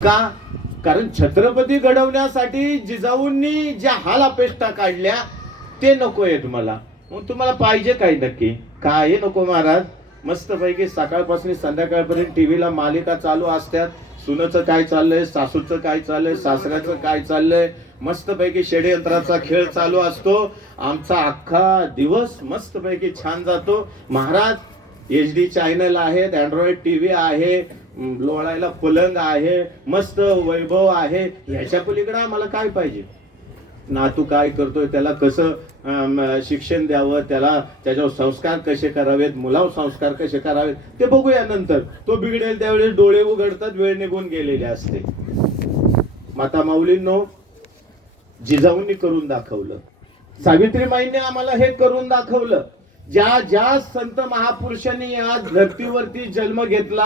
का? कारण छत्रपती घडवण्यासाठी जिजाऊंनी ज्या हाल अपेष्टा काढल्या ते नको आहेत मला. मग तुम्हाला पाहिजे काय नक्की? काय नको महाराज. मस्तपैकी सकाळपासून संध्याकाळपर्यंत टीव्हीला मालिका चालू असतात. सुनचं काय चाललंय, सासूचं काय चाललंय, सासऱ्याचं काय चाललंय, मस्तपैकी षडयंत्राचा खेळ चालू असतो. आमचा अख्खा दिवस मस्तपैकी छान जातो महाराज. HD चॅनल आहेत, अँड्रॉइड टीव्ही आहे, लोळायला पलंग आहे, मस्त वैभव आहे. ह्याच्या पलीकडे आम्हाला काय पाहिजे? नातू काय करतोय, त्याला कसं शिक्षण द्यावं, त्याला त्याच्यावर संस्कार कसे करावेत, मुलावर संस्कार कसे करावेत ते बघूया नंतर. तो बिघडेल त्यावेळेस डोळे उघडतात, वेळ निघून गेलेले असते. माता माऊलींनो, जिजाऊंनी करून दाखवलं, सावित्रीमाईंनी आम्हाला हे करून दाखवलं. ज्या ज्या संत महापुरुषांनी या धर्तीवरती जन्म घेतला,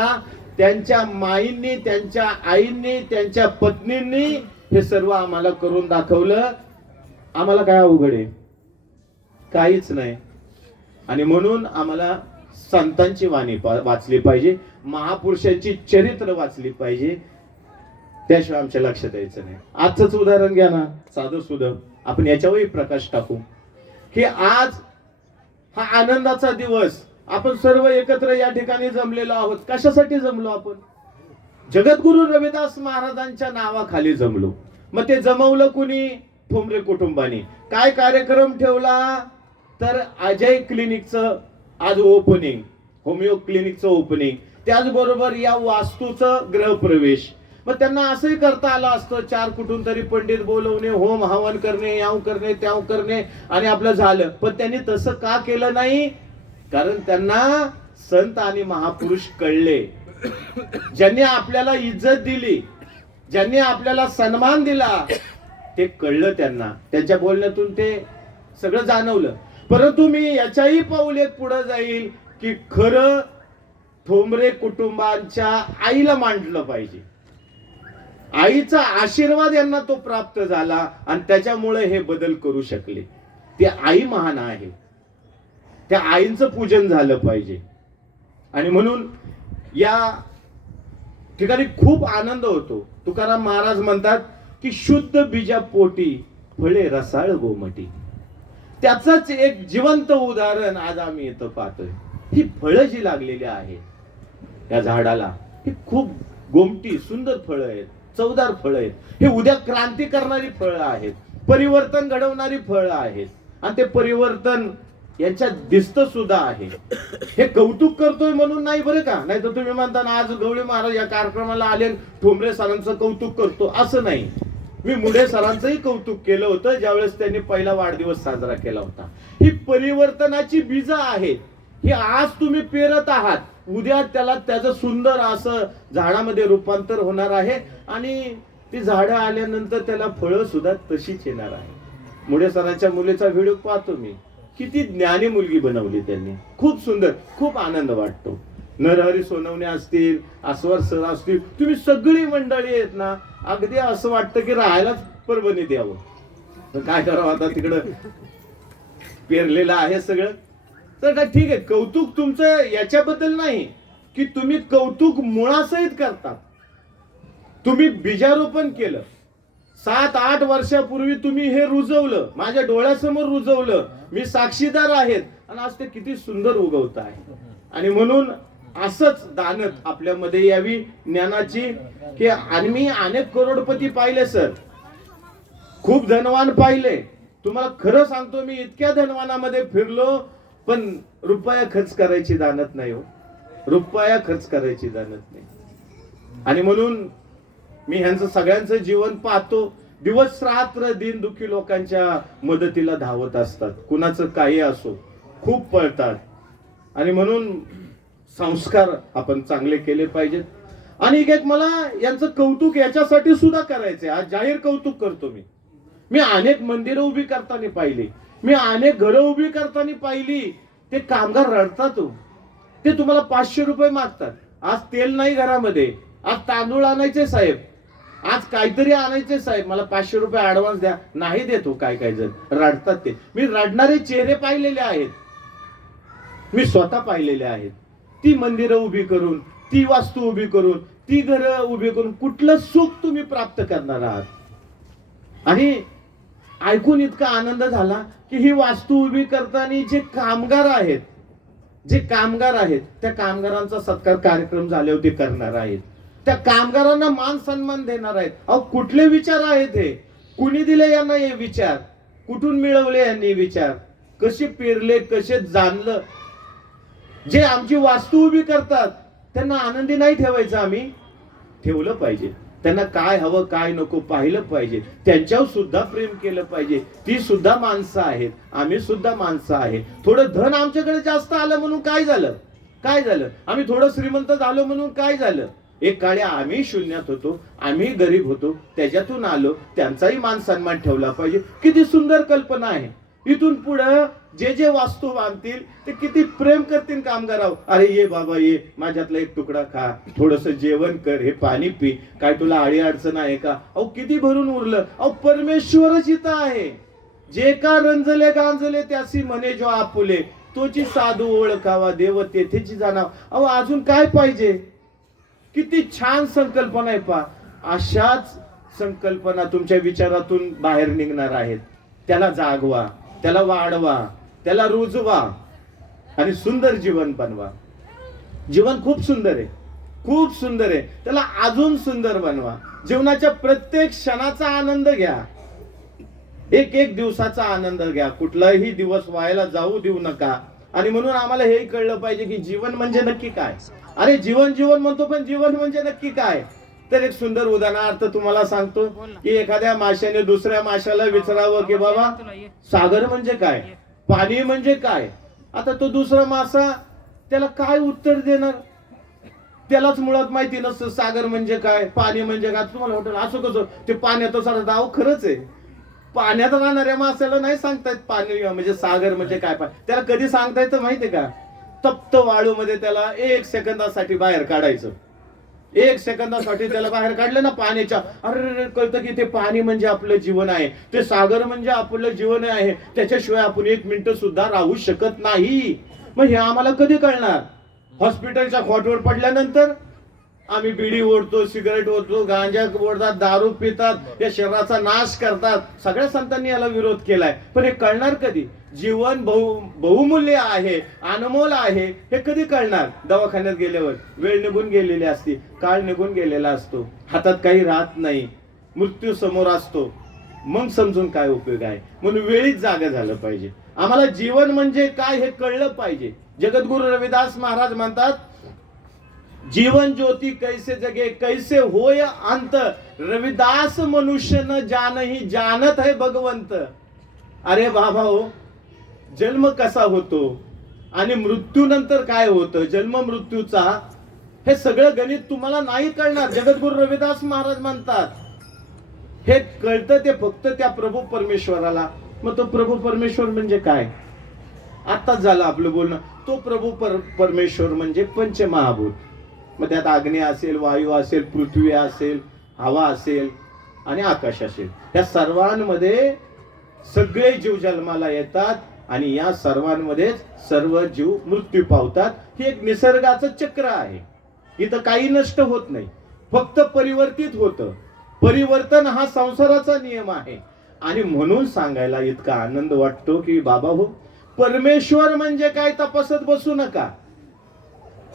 त्यांच्या माईंनी, त्यांच्या आईंनी, त्यांच्या पत्नींनी हे सर्व आम्हाला करून दाखवलं. आम्हाला काय अवघड आहे? काहीच नाही. आणि म्हणून आम्हाला संतांची वाणी वाचली पाहिजे, महापुरुषांची चरित्र वाचली पाहिजे, त्याशिवाय आमच्या लक्षात यायचं नाही. आजच उदाहरण घ्या ना, साधं सुधं. आपण याच्यावरही प्रकाश टाकू की आज हा आनंदाचा दिवस, आपण सर्व एकत्र या ठिकाणी जमलेलो आहोत. कशासाठी जमलो आपण? जगद्गुरु रविदास महाराजांच्या नावाखाली जमलो. मग ते जमवलं कुणी? ठोंबरे कुटुंबानी. काय कार्यक्रम ठेवला? तर अजय क्लिनिकचं आज ओपनिंग, होमिओ क्लिनिकचं ओपनिंग, त्याचबरोबर या वास्तूचं गृहप्रवेश. मग त्यांना असंही करता आलं असतं, 4 कुठून तरी पंडित बोलवणे, होम हवन करणे, याव करणे, त्याव करणे आणि आपलं झालं. पण त्यांनी तसं का केलं नाही? कारण त्यांना संत आणि महापुरुष कळले. ज्यांनी आपल्याला इज्जत दिली, ज्यांनी आपल्याला सन्मान दिला, ते कळलं त्यांना. त्यांच्या बोलण्यातून ते सगळं जाणवलं. परंतु मी याच्याही पाऊल एक पुढे जाईल की खरं ठोंबरे कुटुंबांच्या आईला मांडलं पाहिजे. आईचा आशीर्वाद यांना तो प्राप्त झाला आणि त्याच्यामुळे हे बदल करू शकले. ती आई महान आहे, त्या आईंचं पूजन झालं पाहिजे. आणि म्हणून या ठिकाणी खूप आनंद होतो. तुकाराम महाराज म्हणतात की शुद्ध बीजा पोटी फळे रसाळ गोमटी. त्याचंच एक जिवंत उदाहरण आज आम्ही इथं पाहतोय. ही फळं जी लागलेली आहेत या झाडाला, ही खूप गोमटी सुंदर फळं आहेत, चवदार फळं आहेत. हे उद्या क्रांती करणारी फळं आहेत, परिवर्तन घडवणारी फळं आहेत. आणि ते परिवर्तन यांच्यात दिसतं सुद्धा आहे. हे कौतुक करतोय म्हणून नाही बरं का. नाही तर तुम्ही म्हणता ना, आज गवळी महाराज या कार्यक्रमाला आले, ठोंबरे सरांचं कौतुक करतो, असं नाही. मी मुंडे सरांचंही कौतुक केलं होतं ज्यावेळेस त्यांनी पहिला वाढदिवस साजरा केला होता. ही परिवर्तनाची बीज आहेत. ही आज तुम्ही पेरत आहात, उद्या त्याला त्याचं सुंदर असं झाडामध्ये रूपांतर होणार आहे आणि ती झाडं आल्यानंतर त्याला फळं सुद्धा तशीच येणार आहे. मुंडे सरांच्या मुलीचा व्हिडिओ पाहतो मी, किती ज्ञानी मुलगी बनवली त्यांनी. खूप सुंदर, खूप आनंद वाटतो. नरहरी सोनवणे असतील, आस्वार सर असतील, तुम्ही सगळी मंडळी आहेत ना, अगदी असं वाटतं की राहायलाच परभणी द्यावं. तर काय करावं आता, तिकडं पेरलेलं आहे सगळं. तर ठीक आहे, कौतुक तुमचं याच्याबद्दल नाही की तुम्ही कौतुक मुळासहित करतात. तुम्ही बीजारोपण केलं, 7-8 वर्षापूर्वी तुम्ही हे रुजवलं, माझ्या डोळ्यासमोर रुजवलं, मी साक्षीदार आहेत. आणि आज ते किती सुंदर उगवत आहे. आणि म्हणून असंच दानत आपल्यामध्ये यावी ज्ञानाची. की आणि मी अनेक करोडपती पाहिले सर, खूप धनवान पाहिले. तुम्हाला खरं सांगतो, मी इतक्या धनवानामध्ये फिरलो, पण रुपया खर्च करायची जाणत नाही हो, रुपया खर्च करायची जाणत नाही. आणि म्हणून मी ह्यांचं सगळ्यांचं जीवन पाहतो. दिवस रात्र दिन दुखी लोकांच्या मदतीला धावत असतात, कुणाचं काही असो, खूप पळतात. आणि म्हणून संस्कार आपण चांगले केले पाहिजेत. आणि एक मला यांचं कौतुक याच्यासाठी सुद्धा करायचंय, आज जाहीर कौतुक करतो मी. मी अनेक मंदिरं उभी करताना पाहिली, मी अनेक घरं उभी करताना पाहिली. ते कामगार रडतात हो. ते तुम्हाला 500 रुपये मागतात. आज तेल नाही घरामध्ये, आज तांदूळ आणायचे साहेब, आज काहीतरी आणायचे साहेब, मला 500 रुपये ऍडव्हान्स द्या. नाही देतो. काय काय जण रडतात. ते मी रडणारे चेहरे पाहिलेले आहेत, मी स्वतः पाहिलेले आहेत. ती मंदिरं उभी करून, ती वास्तू उभी करून ती घरं उभी करून कुठलं सुख तुम्ही प्राप्त करणार आहात? आणि ऐकून इतका आनंद झाला की ही वास्तू उभी करताना जे कामगार आहेत त्या कामगारांचा सत्कार कार्यक्रम झाले होते करणार आहेत, त्या कामगारांना मान सन्मान देणार आहेत. अहो कुठले विचार आहेत हे? कुणी दिले यांना हे विचार? कुठून मिळवले यांनी विचार? कसे पेरले, कसे जाणलं? जे आमची वास्तू उभी करतात त्यांना आनंदी नाही ठेवायचं, आम्ही ठेवलं पाहिजे. त्यांना काय हवं काय नको पाहिलं पाहिजे, त्यांच्यावर सुद्धा प्रेम केलं पाहिजे. ती सुद्धा माणसं आहेत, आम्ही सुद्धा माणसं आहे. थोडं धन आमच्याकडे जास्त आलं म्हणून काय झालं? आम्ही थोडं श्रीमंत झालो म्हणून काय झालं? एक काळी आम्ही शून्यात होतो, आम्ही गरीब होतो, त्याच्यातून आलो, त्यांचाही मान सन्मान ठेवला पाहिजे. किती सुंदर कल्पना आहे. इथून पुढं जे वास्तू बांधतील ते किती प्रेम करतील कामगारावर. अरे ये बाबा ये, माझ्यातला एक तुकडा खा, थोडस जेवण कर, हे पाणी पी, काय तुला आडी अडचण आहे का? अहो किती भरून उरलं. अहो परमेश्वरच इथं आहे. जे का रंजले गांजले त्यासी म्हणे जो आपुले, तोची साधू ओळखावा देव तेथेची जाणाव. अहो अजून काय पाहिजे? किती छान संकल्पना आहे पा. अशाच संकल्पना तुमच्या विचारातून बाहेर निघणार आहेत. त्याला जागवा, त्याला वाढवा, त्याला रुजवा आणि सुंदर जीवन बनवा. जीवन खूप सुंदर आहे, खूप सुंदर आहे. त्याला अजून सुंदर बनवा. जीवनाच्या प्रत्येक क्षणाचा आनंद घ्या, एक दिवसाचा आनंद घ्या. कुठलाही दिवस व्हायला जाऊ देऊ नका. आणि म्हणून आम्हाला हे कळलं पाहिजे की जीवन म्हणजे नक्की काय. अरे जीवन म्हणतो, पण जीवन म्हणजे नक्की काय? तर एक सुंदर उदाहरणार्थ तुम्हाला सांगतो की एखाद्या माशाने दुसऱ्या माशाला विचारावं की बाबा सागर म्हणजे काय, पाणी म्हणजे काय? आता तो दुसरा मासा त्याला काय उत्तर देणार? त्यालाच मुळात माहिती नसतं सागर म्हणजे काय, पाणी म्हणजे काय. तुम्हाला वाटेल असं कसं, ते पाण्यात सारं दाव. खरंच आहे, पाण्यात राहणाऱ्या माशाला नाही सांगता येत पाणी म्हणजे सागर म्हणजे काय. त्याला कधी सांगता येतं माहितीये का? तप्त वाळू मध्ये त्याला 1 सेकंदासाठी बाहेर काढायचं. 1 सेकंदासाठी त्याला बाहेर काढलं ना पाण्याच्या, अरे कळतं की ते पाणी म्हणजे आपलं जीवन आहे, ते सागर म्हणजे आपलं जीवन आहे. त्याच्याशिवाय आपण 1 मिनिट सुद्धा राहू शकत नाही. मग हे आम्हाला कधी कळणार? हॉस्पिटलच्या खॉटवर पडल्यानंतर. आम्ही बिडी ओढतो, सिगारेट ओढतो, गांजा ओढतात, दारू पितात, या शरीराचा नाश करतात. सगळ्या संतांनी याला विरोध केलाय. पण हे कळणार कधी? जीवन बहुमूल्य आहे, अनमोल आहे, हे कधी कळणार? दवाखान्यात गेल्यावर. वेळ निघून गेलेली असते, काळ निघून गेलेला असतो, हातात काही राहत नाही, मृत्यू समोर असतो. मग समजून काय उपयोग आहे? म्हणून वेळीच जागा झालं पाहिजे. आम्हाला जीवन म्हणजे काय हे कळलं पाहिजे. जगद्गुरु रविदास महाराज म्हणतात, जीवन ज्योति कैसे जगे कैसे होय अंत, रविदास मनुष्य न जानही जानत है भगवंत. अरे बाबा हो, जन्म कसा होतो आणि मृत्यूनंतर काय होतं, जन्म मृत्यूचा हे सगळं गणित तुम्हाला नाही कळणार. जगद्गुरु रविदास महाराज म्हणतात हे कळतं ते फक्त त्या प्रभू परमेश्वराला. मग तो प्रभू परमेश्वर म्हणजे काय? आताच झालं आपलं बोलणं. तो प्रभू परमेश्वर म्हणजे पंचमहाभूत. मग त्यात अग्नी असेल, वायू असेल, पृथ्वी असेल, हवा असेल आणि आकाश असेल. या सर्वांमध्ये सगळे जीव जन्माला येतात आणि या सर्वांमध्ये सर्व जीव मृत्यू पावतात. हे एक निसर्गाचं चक्र आहे. इथं काही नष्ट होत नाही, फक्त परिवर्तित होतं. परिवर्तन हा संसाराचा नियम आहे. आणि म्हणून सांगायला इतका आनंद वाटतो की बाबा हो, परमेश्वर म्हणजे काय तपासत बसू नका.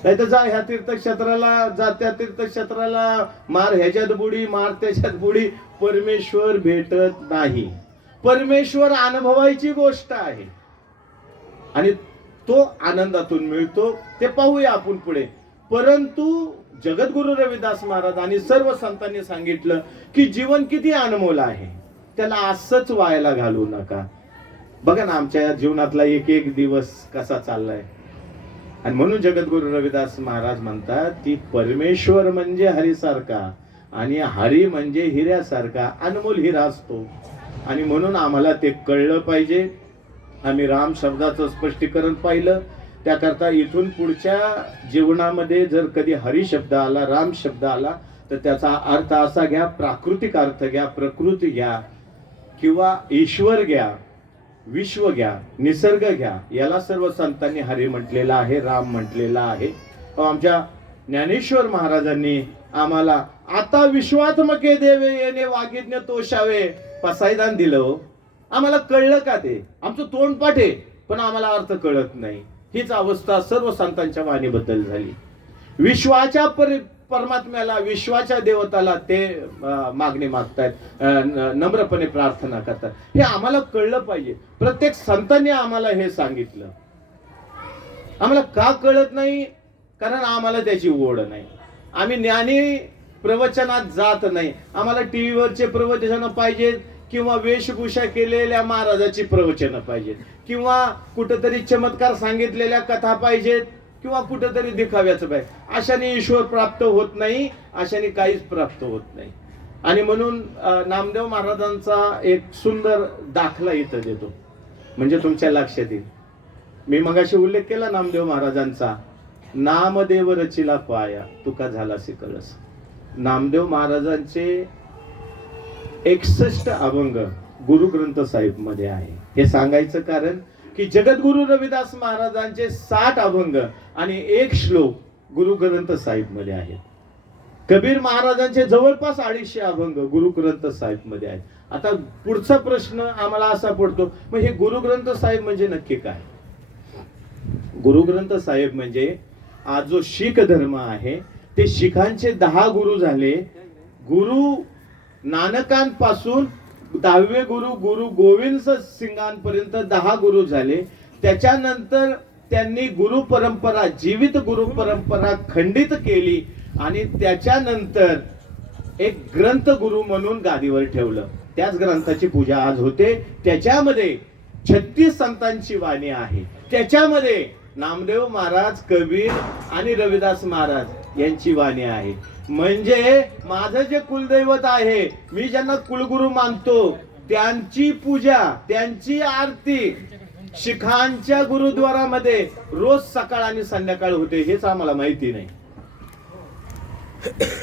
नाही तर जा ह्या तीर्थक्षेत्राला, जा त्या तीर्थक्षेत्राला, मार ह्याच्यात बुडी, मार त्याच्यात बुडी. परमेश्वर भेटत नाही. परमेश्वर अनुभवायची गोष्ट आहे आणि तो आनंदातून मिळतो. ते पाहूया आपण पुढे. परंतु जगद्गुरु रविदास महाराज आणि सर्व संतांनी सांगितलं की जीवन किती अनमोल आहे, त्याला असंच व्हायला घालू नका. बघा ना आमच्या जीवनातला एक दिवस कसा चाललाय. आणि म्हणून जगद्गुरु रविदास महाराज म्हणतात की परमेश्वर म्हणजे हरीसारखा आणि हरी म्हणजे हिऱ्यासारखा अनमोल हिरा असतो. आणि म्हणून आम्हाला ते कळलं पाहिजे. आम्ही राम शब्दाचं स्पष्टीकरण पाहिलं. त्याकरता इथून पुढच्या जीवनामध्ये जर कधी हरी शब्द आला, राम शब्द आला, तर त्याचा अर्थ असा घ्या, प्राकृतिक अर्थ घ्या, प्रकृती घ्या किंवा ईश्वर घ्या, विश्व घ्या, निसर्ग घ्या. याला सर्व संतांनी हरी म्हटलेला आहे, राम म्हटलेला आहे. आमच्या ज्ञानेश्वर महाराजांनी आम्हाला आता विश्वात्मके देवे येणे वागिज्ञ तोषावे पसायदान दिलं हो. आम्हाला कळलं का ते? आमचं तोंडपाठ आहे पण आम्हाला अर्थ कळत नाही. हीच अवस्था सर्व संतांच्या वाणीबद्दल झाली. विश्वाच्या परमात्म्याला, विश्वाच्या देवताला ते मागणी मागतायत, नम्रपणे प्रार्थना करतात. हे आम्हाला कळलं पाहिजे. प्रत्येक संतांनी आम्हाला हे सांगितलं. आम्हाला का कळत नाही? कारण आम्हाला त्याची ओढ नाही. आम्ही ज्ञानी प्रवचनात जात नाही. आम्हाला टीव्हीवरचे प्रवचन पाहिजेत किंवा वेशभूषा केलेल्या महाराजाची प्रवचनं पाहिजेत किंवा कुठेतरी चमत्कार सांगितलेल्या कथा पाहिजेत किंवा कुठेतरी दिखाव्याचं पाहिजे. अशाने ईश्वर प्राप्त होत नाही, अशाने काहीच प्राप्त होत नाही. आणि म्हणून नामदेव महाराजांचा एक सुंदर दाखला इथं देतो, म्हणजे तुमच्या लक्षात येईल. मी मगाशी उल्लेख केला नामदेव महाराजांचा, नामदेव रचिला पाया तुका झालासी कळस. नामदेव महाराजांचे 61 अभंग गुरु ग्रंथ साहिब मध्ये आहे. हे सांगायचं कारण की जगद्गुरु रविदास महाराजांचे 60 अभंग आणि 1 श्लोक गुरु ग्रंथ साहिब मध्ये आहेत. कबीर महाराजांचे जवळपास 250 अभंग गुरु ग्रंथ साहिब मध्ये आहेत. आता पुढचा प्रश्न आम्हाला असा पडतो, मग हे गुरु ग्रंथ साहिब म्हणजे नक्की काय? गुरु ग्रंथ साहिब म्हणजे आज जो शीख धर्म आहे ते शिखांचे 10 गुरु झाले. गुरु नानकांपासून 10वे गुरु गुरु गोविंद सिंगांपर्यंत 10 गुरु झाले. त्याच्यानंतर त्यांनी गुरु परंपरा, जीवित गुरु परंपरा खंडित केली आणि त्याच्यानंतर एक ग्रंथ गुरु म्हणून गादीवर ठेवलं. त्याच ग्रंथाची पूजा आज होते. त्याच्यामध्ये 36 संतांची वाणी आहे. त्याच्यामध्ये नामदेव महाराज, कबीर आणि रविदास महाराज यांची वाणी आहे. म्हणजे माझं जे कुलदैवत आहे, मी ज्यांना कुलगुरू मानतो, त्यांची पूजा, त्यांची आरती शिखांच्या गुरुद्वारामध्ये रोज सकाळ आणि संध्याकाळ होते. हेच आम्हाला माहिती नाही.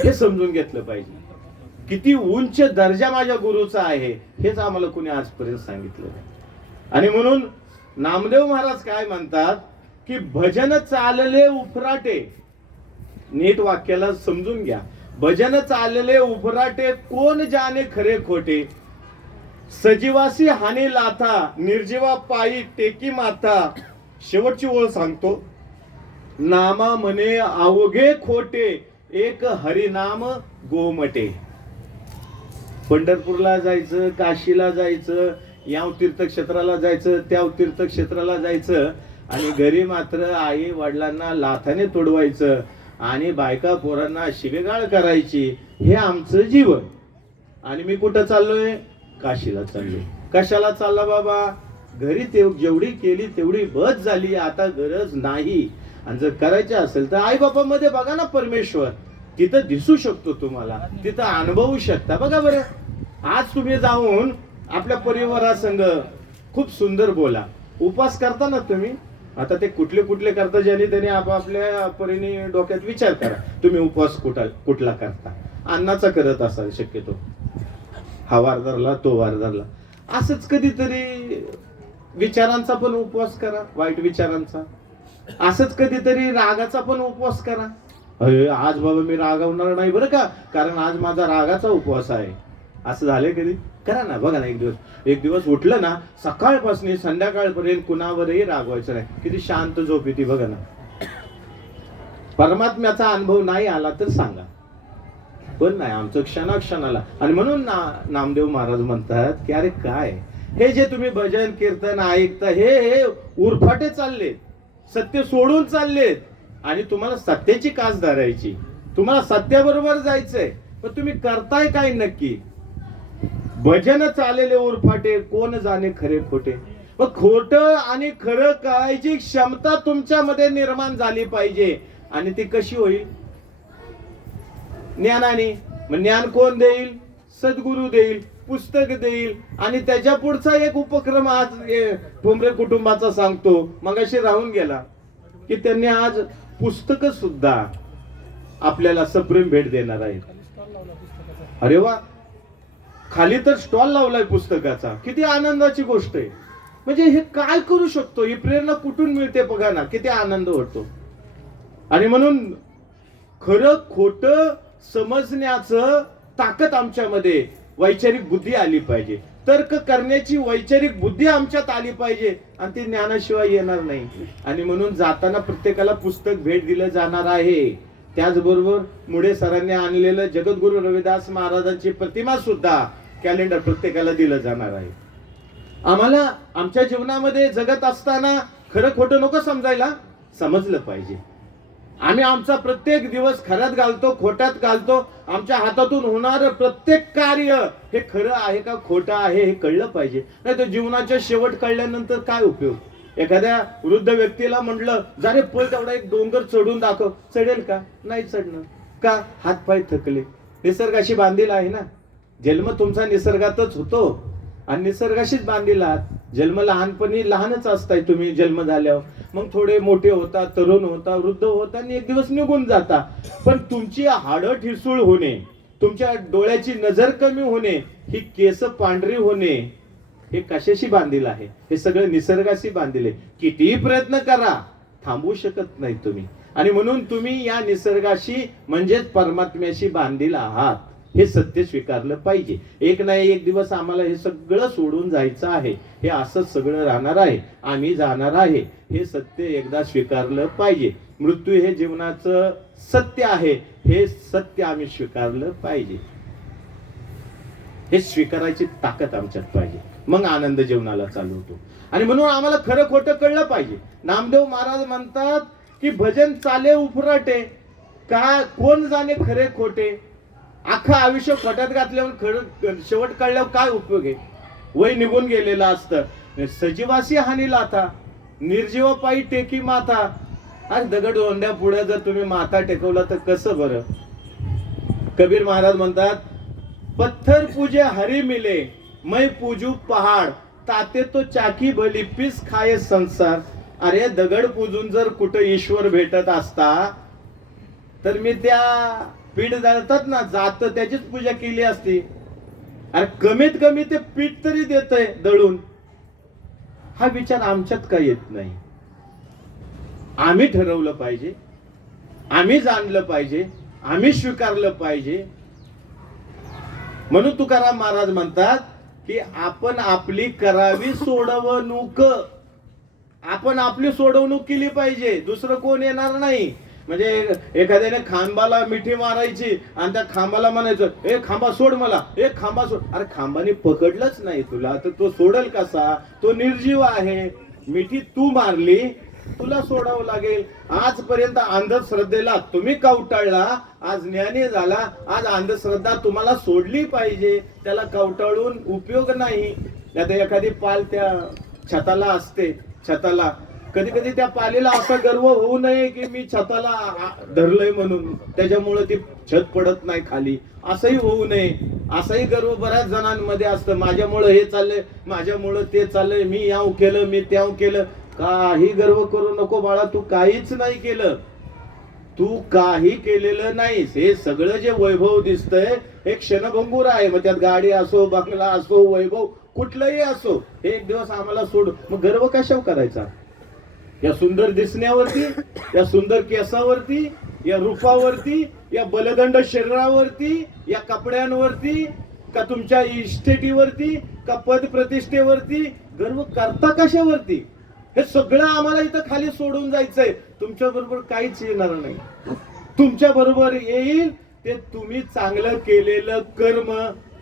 हे समजून घेतलं पाहिजे. किती उंच दर्जा माझ्या गुरुचा आहे हेच आम्हाला कुणी आजपर्यंत सांगितलं नाही. आणि म्हणून नामदेव महाराज काय म्हणतात की भजन चालले उफराटे, नीट वाक्याला समजून घ्या. भजन चालले उफराटे कोण जाणे खरे खोटे, सजीवासी हानी लाथा निर्जीवा पायी टेकी माथा. शेवटची ओळ सांगतो, नामा म्हणे अवघे खोटे एक हरिनाम गोमटे. पंढरपूरला जायचं, काशीला जायचं, या तीर्थक्षेत्राला जायचं, त्या तीर्थक्षेत्राला जायचं आणि घरी मात्र आई वडिलांना लाथाने तोडवायचं आणि बायका पोरांना शिवेगाळ करायची. हे आमचं जीवन. आणि मी कुठं चाललोय? काशीला चाललोय. कशाला चालला बाबा? घरी जेवढी केली तेवढी बस झाली, आता गरज नाही. आणि जर करायचं असेल तर आई बाबा मध्ये बघा ना परमेश्वर, तिथं दिसू शकतो तुम्हाला, तिथं अनुभवू शकता. बघा बरं, आज तुम्ही जाऊन आपल्या परिवारासंग खूप सुंदर बोला. उपवास करता ना तुम्ही? आता ते कुठले कुठले करता, ज्याने त्याने आपापल्या परीने डोक्यात विचार करा. तुम्ही उपवास कुठला करता? अन्नाचा करत असाल शक्यतो, हा वार धरला तो वार धरला. असंच कधीतरी विचारांचा पण उपवास करा, वाईट विचारांचा. असंच कधीतरी रागाचा पण उपवास करा. आज बाबा मी रागावणार नाही बरं का, कारण आज माझा रागाचा उपवास आहे. असं झालंय कधी? करा ना. बघा ना, एक दिवस उठलं ना, सकाळपासून संध्याकाळपर्यंत कुणावरही रागवायचं नाही. किती शांत झोप येते बघा ना. परमात्म्याचा अनुभव नाही आला तर सांगा, पण नाही आमचं क्षणाक्षणाला. आणि म्हणून नामदेव महाराज म्हणतात की अरे काय हे जे तुम्ही भजन कीर्तन ऐकता, हे उरफाटे चाललेत, सत्य सोडून चाललेत. आणि तुम्हाला सत्याची कास धरायची, तुम्हाला सत्याबरोबर जायचंय, पण तुम्ही करताय काय नक्की? भजन चाललेले उरफाटे कोण जाणे खरे खोटे. मग खोटं आणि खरं कळायची क्षमता तुमच्यामध्ये निर्माण झाली पाहिजे. आणि ती कशी होईल? ज्ञानाने. मग ज्ञान कोण देईल? सद्गुरु देईल, पुस्तक देईल. आणि त्याच्या पुढचा एक उपक्रम आज ठोंबरे कुटुंबाचा सांगतो, मगाशी राहून गेला, की त्यांनी आज पुस्तक सुद्धा आपल्याला सप्रेम भेट देणार आहेत. अरे वा, खाली तर स्टॉल लावलाय पुस्तकाचा. किती आनंदाची गोष्ट आहे. म्हणजे हे काय करू शकतो, ही प्रेरणा कुठून मिळते बघा ना, किती आनंद होतो. आणि म्हणून खरं खोटं समजण्याचं ताकद आमच्यामध्ये वैचारिक बुद्धी आली पाहिजे. तर्क करण्याची वैचारिक बुद्धी आमच्यात आली पाहिजे आणि ती ज्ञानाशिवाय येणार नाही. आणि म्हणून जाताना प्रत्येकाला पुस्तक भेट दिलं जाणार आहे. त्याचबरोबर मुळे सरांनी आणलेलं जगद्गुरु रविदास महाराजांची प्रतिमा सुद्धा कॅलेंडर प्रत्येकाला दिलं जाणार आहे. आम्हाला आमच्या जीवनामध्ये जगत असताना खरं खोटं नको समजायला, समजलं पाहिजे. आम्ही आमचा प्रत्येक दिवस खऱ्यात घालतो, खोट्यात घालतो. आमच्या हातातून होणारं प्रत्येक कार्य हे खरं आहे का खोटं आहे हे कळलं पाहिजे. नाही तर जीवनाच्या शेवट कळल्यानंतर काय उपयोग. एखाद्या वृद्ध व्यक्तीला म्हटलं जा रे पळ तेवढा एक डोंगर चढून दाखव, चढेल का? नाही चढणं. का? हातपाय थकले. निसर्गाशी बांधील आहे ना. जन्म तुमचा निसर्गातच होतो आणि निसर्गाशीच बांधील आहात. जन्म लहानपणी लहानच असताय तुम्ही. जन्म झाल्यावर मग थोडे मोठे होता, तरुण होता, वृद्ध होता आणि एक दिवस निघून जाता. पण तुमची हाडं ठिसूळ होणे, तुमच्या डोळ्याची नजर कमी होणे, ही केस पांढरी होणे हे कशाशी बांधील आहे? हे सगळं निसर्गाशी बांधील आहे. कितीही प्रयत्न करा थांबवू शकत नाही तुम्ही. आणि म्हणून तुम्ही या निसर्गाशी म्हणजेच परमात्म्याशी बांधील आहात हे सत्य स्वीकारलं पाहिजे. एक नाही एक दिवस आम्हाला हे सगळं सोडून जायचं आहे. हे असंच सगळं राहणार आहे, आम्ही जाणार आहे हे सत्य एकदा स्वीकारलं पाहिजे. मृत्यू हे जीवनाचं सत्य आहे, हे सत्य आम्ही स्वीकारलं पाहिजे. हे स्वीकारायची ताकद आमच्यात पाहिजे, मग आनंद जीवनाला चालू होतो. आणि म्हणून आम्हाला खरं खोटं कळलं पाहिजे. नामदेव महाराज म्हणतात की भजन चाले उफराटे, का कोण जाणे खरे खोटे. अख्खं आयुष्य खोट्यात घातल्यावर खरं शेवट कळल्यावर काय उपयोग आहे. वय निघून गेलेलं असतं. सजीवासी हानी लाथा, निर्जीव पायी टेकी माथा. आज दगड ओंड्या पुढे जर तुम्ही माथा टेकवला तर कसं बरं. कबीर महाराज म्हणतात पत्थर पूजे हरी मिले, मै पूजू पहाड, ताते तो चाकी भली पीस खाये संसार. अरे दगड पूजून जर कुठं ईश्वर भेटत असता तर मी त्या पीठ जाळतात ना जात त्याचीच पूजा केली असती. अरे कमीत कमी ते पीठ तरी देतंय दळून. हा विचार आमच्यात काय येत नाही. आम्ही ठरवलं पाहिजे, आम्ही जाणलं पाहिजे, आम्ही स्वीकारलं पाहिजे. म्हणून तुकाराम महाराज म्हणतात की आपण आपली करावी सोडवणूक. आपण आपली सोडवणूक केली पाहिजे, दुसरं कोण येणार नाही. म्हणजे एखाद्याने खांबाला मिठी मारायची आणि त्या खांबाला म्हणायचं ए खांबा सोड मला, ए खांबा सोड. अरे खांबाने पकडलंच नाही तुला तर तो सोडल कसा. तो निर्जीव आहे. मिठी तू मारली, तुला सोडावं लागेल. आजपर्यंत अंधश्रद्धेला तुम्ही कवटाळला, आज ज्ञानी झाला. आज अंधश्रद्धा तुम्हाला सोडली पाहिजे. त्याला कवटाळून उपयोग नाही. आता एखादी पाल त्या छताला असते, छताला कधी कधी त्या पालीला असा गर्व होऊ नये की मी छताला धरलंय म्हणून त्याच्यामुळे ती छत पडत नाही खाली, असंही होऊ नये. असाही गर्व बऱ्याच जणांमध्ये असतं. माझ्यामुळे हे चाललंय, माझ्यामुळे ते चाललंय, मी याव केलं, मी त्याव केलं. काही गर्व करू नको बाळा, तू काहीच नाही केलं. तू काही केलेलं नाहीस. हे सगळं जे वैभव दिसतंय हे क्षणभंगूर आहे. मग त्यात गाडी असो, बंगला असो, वैभव कुठलंही असो, हे एक दिवस आम्हाला सोड. मग गर्व कशावर करायचा? या सुंदर दिसण्यावरती, या सुंदर केसावरती, या रूपावरती, या बलदंड शरीरावरती, या कपड्यांवरती, का तुमच्या इस्टेटीवरती, का पद प्रतिष्ठेवरती गर्व करता कशावरती? हे सगळं आम्हाला इथं खाली सोडून जायचंय. तुमच्या बरोबर काहीच येणार नाही. तुमच्या बरोबर येईल ते तुम्ही चांगलं केलेलं कर्म,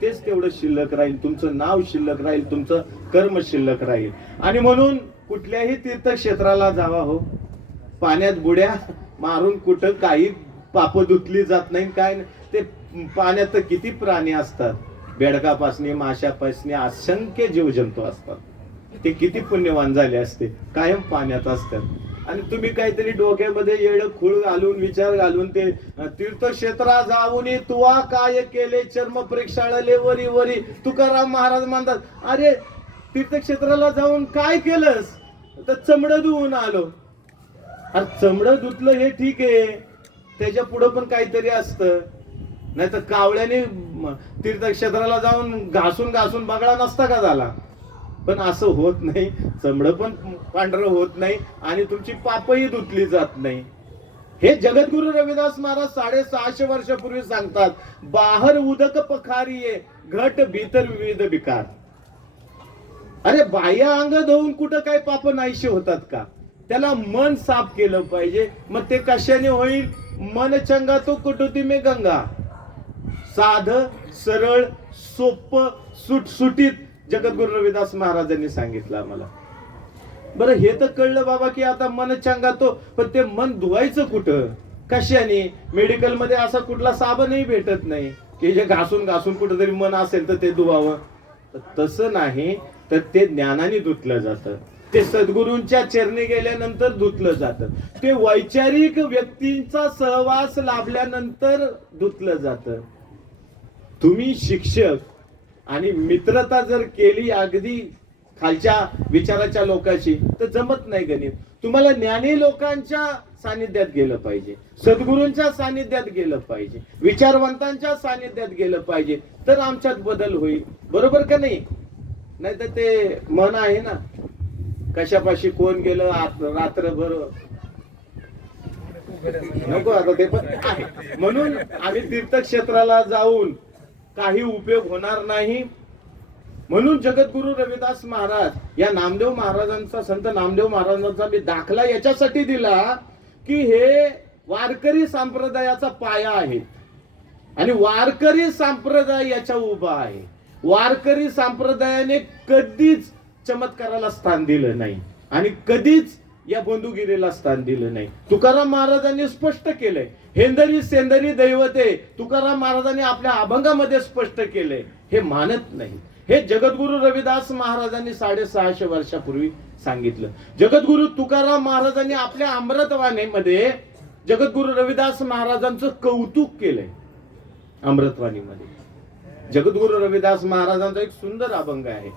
तेच तेवढं शिल्लक राहील. तुमचं नाव शिल्लक राहील, तुमचं कर्म शिल्लक राहील. आणि म्हणून कुठल्याही तीर्थक्षेत्राला जावा हो, पाण्यात बुड्या मारून कुठं काही पाप धुतली जात नाही. काय ते पाण्यात किती प्राणी असतात, बेडकापासनी, माशापासनी असंख्य जीवजंतू असतात. ते किती पुण्यवान झाले असते, कायम पाण्यात असतात. आणि तुम्ही काहीतरी डोक्यामध्ये येड खूळ घालून, विचार घालून ते तीर्थक्षेत्रा जाऊन तुवा काय केले, चर्म प्रेक्षाळले वरी वरी. तुकाराम महाराज म्हणतात अरे तीर्थक्षेत्राला जाऊन काय केलंस? तर चमडं धुवून आलो. अरे चमडं धुतलं हे ठीक आहे, त्याच्या पुढं पण काहीतरी असतं. नाही तर कावळ्याने तीर्थक्षेत्राला जाऊन घासून घासून बगळा नसता का झाला? पण असं होत नाही. चमडं पण पांढरं होत नाही आणि तुमची पापही धुतली जात नाही. हे जगद्गुरु रविदास महाराज 650 वर्षापूर्वी सांगतात, बाहर उदक पखारीये घट भीतर विविध विकार. अरे बाह्य अंग धुवून कुठं काय पाप नाहीशे होतात का? त्याला मन साफ केलं पाहिजे. मग ते कशाने होईल? मन चंगा तो कुटुती में गंगा. साध सरळ सोप्प सुटसुटीत जगद्गुरु रविदास महाराजांनी सांगितलं आम्हाला. बरं हे तर कळलं बाबा की आता मन चंगा तो, पण ते मन धुवायचं कुठं, कशाने? मेडिकल मध्ये असा कुठला साबणही भेटत नाही की जे घासून घासून कुठेतरी मन असेल तर ते धुवावं. तसं नाही, तर ते ज्ञानाने धुतलं जातं, ते सद्गुरूंच्या चरणी गेल्यानंतर धुतलं जातं, ते वैचारिक व्यक्तींचा सहवास लाभल्यानंतर धुतलं जातं. तुम्ही शिक्षक आणि मित्रता जर केली अगदी खालच्या विचाराच्या लोकांशी तर जमत नाही गणित. तुम्हाला ज्ञानी लोकांच्या सानिध्यात गेलं पाहिजे, सद्गुरूंच्या सानिध्यात गेलं पाहिजे, विचारवंतांच्या सानिध्यात गेलं पाहिजे, तर आमच्यात बदल होईल. बरोबर का नाही? नाही तर ते मन आहे ना, कशापाशी कोण गेलं रात्रभर नको, आता ते पण आहे. म्हणून आम्ही तीर्थक्षेत्राला जाऊन काही उपयोग होणार नाही. म्हणून जगद्गुरु रविदास महाराज या नामदेव महाराजांचा, संत नामदेव महाराजांचा मी दाखला याच्यासाठी दिला की हे वारकरी संप्रदायाचा पाया आहे आणि वारकरी संप्रदाय याच्या उभा आहे. वारकरी संप्रदायाने कधीच चमत्काराला स्थान दिलं नाही आणि कधीच या बंधुगिरीला स्थान दिलं नाही. तुकाराम महाराजांनी स्पष्ट केलंय, हेंदरी सेंदरी दैवते तुकाराम महाराजांनी आपल्या अभंगामध्ये स्पष्ट केलंय. हे मानत नाही. हे जगद्गुरु रविदास महाराजांनी 650 वर्षापूर्वी सांगितलं. जगद्गुरु तुकाराम महाराजांनी आपल्या अमृतवाणीमध्ये जगद्गुरु रविदास महाराजांचं कौतुक केलंय. अमृतवाणीमध्ये जगद्गुरु रविदास महाराजांचा एक सुंदर अभंग आहे.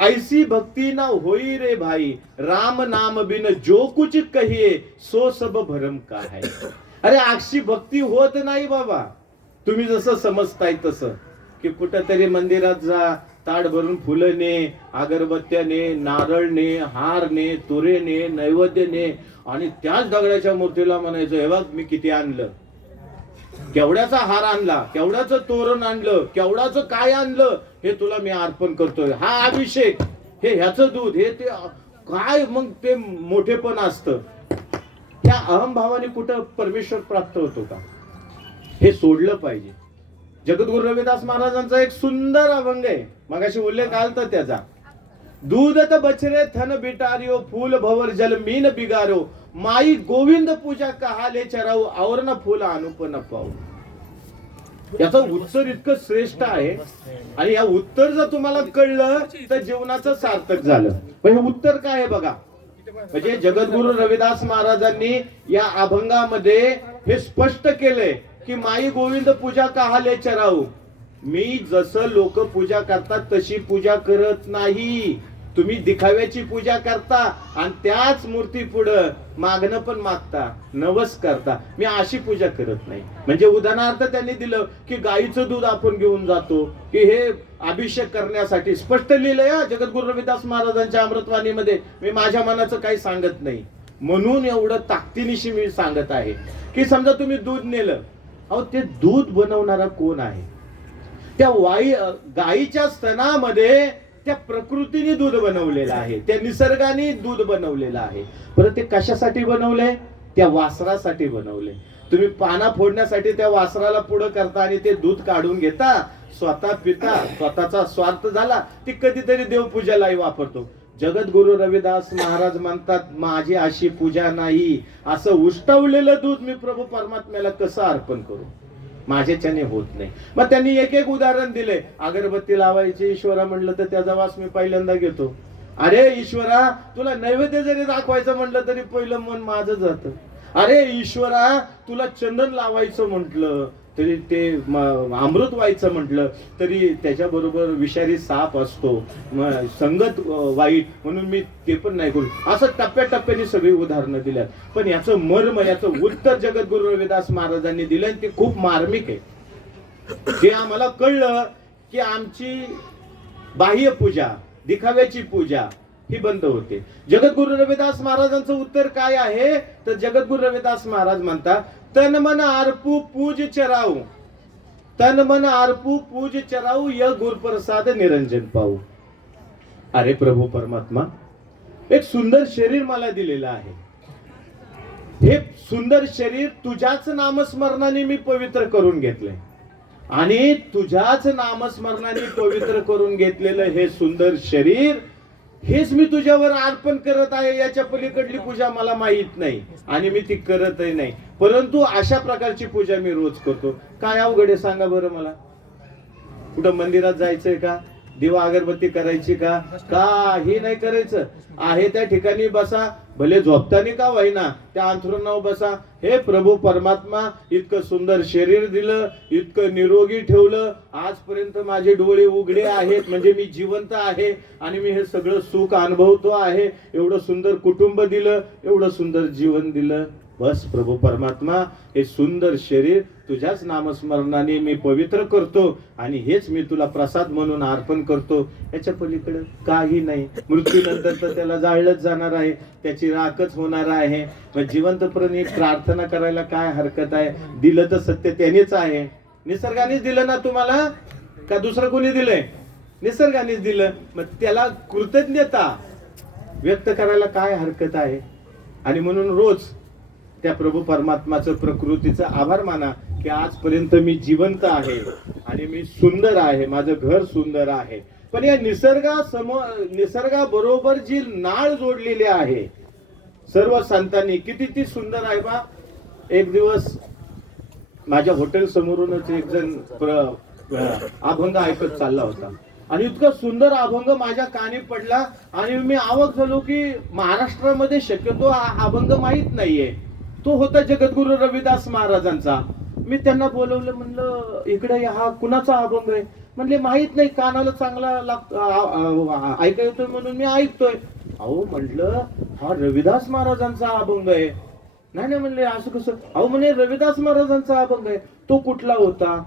ऐसी भक्ति ना होई रे भाई, राम नाम बिन जो कुछ कहिए सो सब भरम का है. अरे अशी भक्ती होत नाही बाबा, तुम्ही जसं समजताय तसं, की कुठंतरी मंदिरात जा, ताट भरून फुलं ने, अगरबत्त्या ने, नारळ ने, हार ने, तुरे ने, नैवेद्य ने, आणि त्याच दगडाच्या मूर्तीला म्हणायचं, हे बघ मी किती आणलं, केवढ्याचा हार आणला, केवढ्याचं तोरण आणलं, केवढ्याचं काय आणलं, हे तुला मी अर्पण करतोय. हा अभिषेक, हे ह्याचं दूध, हे ते काय, मग ते मोठेपण असतं. त्या अहमभावाने कुठं परमेश्वर प्राप्त होतो का? हे सोडलं पाहिजे. जगद्गुरु रविदास महाराजांचा एक सुंदर अभंग आहे, मगाशी उल्लेख आलता त्याचा. दूधत बछरे थन बिटारियो, फूल भवर जल मीन बिगारो, माई गोविंद पूजा कहाले चराऊ, और न फूल अनुपन पाऊ. याचं उत्तर इतकं श्रेष्ठ आहे आणि या उत्तर जर तुम्हाला कळलं तर जीवनाचं सार्थक झालं. पण हे उत्तर काय आहे बघा. म्हणजे जगद्गुरु रविदास महाराजांनी या अभंगामध्ये हे स्पष्ट केलंय की माई गोविंद पूजा कहाले चराऊ. मी जसं लोक पूजा करतात तशी पूजा करत नाही. तुम्ही दिखाव्याची पूजा करता आणि त्याच मूर्ती पुढं मागणं पण मागता, नवस करता. मी अशी पूजा करत नाही. म्हणजे उदाहरणार्थ त्यांनी दिलं की गाईचं दूध आपण घेऊन जातो की हे अभिषेक करण्यासाठी. स्पष्ट लिहिलंय जगद्गुरु रविदास महाराजांच्या अमृतवाणीमध्ये. मी माझ्या मनाचं काही सांगत नाही, म्हणून एवढं ताकदीनिशी मी सांगत आहे की समजा तुम्ही दूध नेलं, अहो ते दूध बनवणारा कोण आहे? त्या गाईच्या स्तनामध्ये त्या प्रकृतीने दूध बनवलेलं आहे, त्या निसर्गाने दूध बनवलेलं आहे. परत ते कशासाठी बनवले? त्या वासरासाठी बनवले. तुम्ही पाना फोडण्यासाठी त्या वासराला पुढं करता आणि ते दूध काढून घेता, स्वतः पिता, स्वतःचा स्वार्थ झाला, ती कधीतरी देवपूजालाही वापरतो. जगद्गुरु रविदास महाराज म्हणतात, माझी अशी पूजा नाही. असं उष्टवलेलं दूध मी प्रभू परमात्म्याला कसं अर्पण करू? माझ्याच्याने होत नाही. मग त्यांनी एक एक उदाहरण दिले. अगरबत्ती लावायची ईश्वरा म्हणलं तर त्याचा वास मी पहिल्यांदा घेतो. अरे ईश्वरा, तुला नैवेद्य जरी दाखवायचं म्हटलं तरी पहिलं मन माझं जातं. अरे ईश्वरा, तुला चंदन लावायचं म्हटलं तरी ते अमृत व्हायचं म्हटलं तरी त्याच्याबरोबर विषारी साप असतो, संगत वाईट, म्हणून मी ते पण नाही करू. असं टप्प्याटप्प्याने सगळी उदाहरणं दिल्यात. पण याचं मर्म, याचं उत्तर जगद्गुरु रविदास महाराजांनी दिलं. ते खूप मार्मिक आहे. ते आम्हाला कळलं की आमची बाह्य पूजा, दिखाव्याची पूजा ही बंद होते. जगद्गुरु रविदास महाराजांचं उत्तर काय आहे तर जगद्गुरु रविदास महाराज म्हणतात, तन मन अर्पू पूज चराऊ, तन मन अर्पू पूज चराऊ, य गुरुप्रसाद निरंजन पाऊ. अरे प्रभू परमात्मा, एक सुंदर शरीर मला दिलेलं आहे. हे सुंदर शरीर तुझ्याच नामस्मरणाने मी पवित्र करून घेतलंय आणि तुझ्याच नामस्मरणाने पवित्र करून घेतलेलं हे सुंदर शरीर हेच मी तुझ्यावर अर्पण करत आहे. याच्या पलीकडली पूजा मला माहित नाही आणि मी ती करतही नाही, परंतु अशा प्रकारची पूजा मी रोज करतो. काय अवघड आहे सांगा बरं मला? कुठं मंदिरात जायचंय का? दिवा अगरबत्ती करायची का? काही नाही करायचं. आहे त्या ठिकाणी बसा, भले झोपतानी का होईना त्या अंथरुणावर बसा. हे प्रभू परमात्मा, इतकं सुंदर शरीर दिलं, इतकं निरोगी ठेवलं, आजपर्यंत माझे डोळे उघडे आहेत म्हणजे मी जिवंत आहे आणि मी हे सगळं सुख अनुभवतो आहे. एवढं सुंदर कुटुंब दिलं, एवढं सुंदर जीवन दिलं. बस प्रभू परमात्मा, हे सुंदर शरीर तुझ्याच नामस्मरणाने मी पवित्र करतो आणि हेच मी तुला प्रसाद म्हणून अर्पण करतो. याच्या पलीकडे काही नाही. मृत्यूनंतर तर त्याला जाळलंच जाणार आहे, त्याची राखच होणार आहे. मग जिवंतपणे प्रार्थना करायला काय हरकत आहे? दिलं तर सत्य त्यानेच आहे. निसर्गानेच दिलं ना तुम्हाला, का दुसरं कोणी दिलंय? निसर्गानेच दिलं. मग त्याला कृतज्ञता व्यक्त करायला काय हरकत आहे? आणि म्हणून रोज त्या प्रभू परमात्माचं प्रकृतीचा आभार माना की आजपर्यंत मी जिवंत आहे आणि मी सुंदर आहे, माझं घर सुंदर आहे. पण या निसर्गाबरोबर जी नाळ जोडलेली आहे सर्व संतांनी, किती ती सुंदर आहे बा. एक दिवस माझ्या हॉटेल समोरूनच एक जण अभंग ऐकत चालला होता आणि इतका सुंदर अभंग माझ्या कानी पडला आणि मी अवाक झालो की महाराष्ट्रामध्ये शक्यतो हा अभंग माहित नाहीये. तो होता जगद्गुरु रविदास महाराजांचा. मी त्यांना बोलवलं, म्हणलं इकडे हा कुणाचा अभंग आहे? म्हणले माहित नाही, कानाला चांगला ऐका येतोय म्हणून मी ऐकतोय. अहो म्हटलं हा रविदास महाराजांचा अभंग आहे. नाही नाही म्हणले, असं कसं? अहो म्हणे रविदास महाराजांचा अभंग आहे. तो कुठला होता?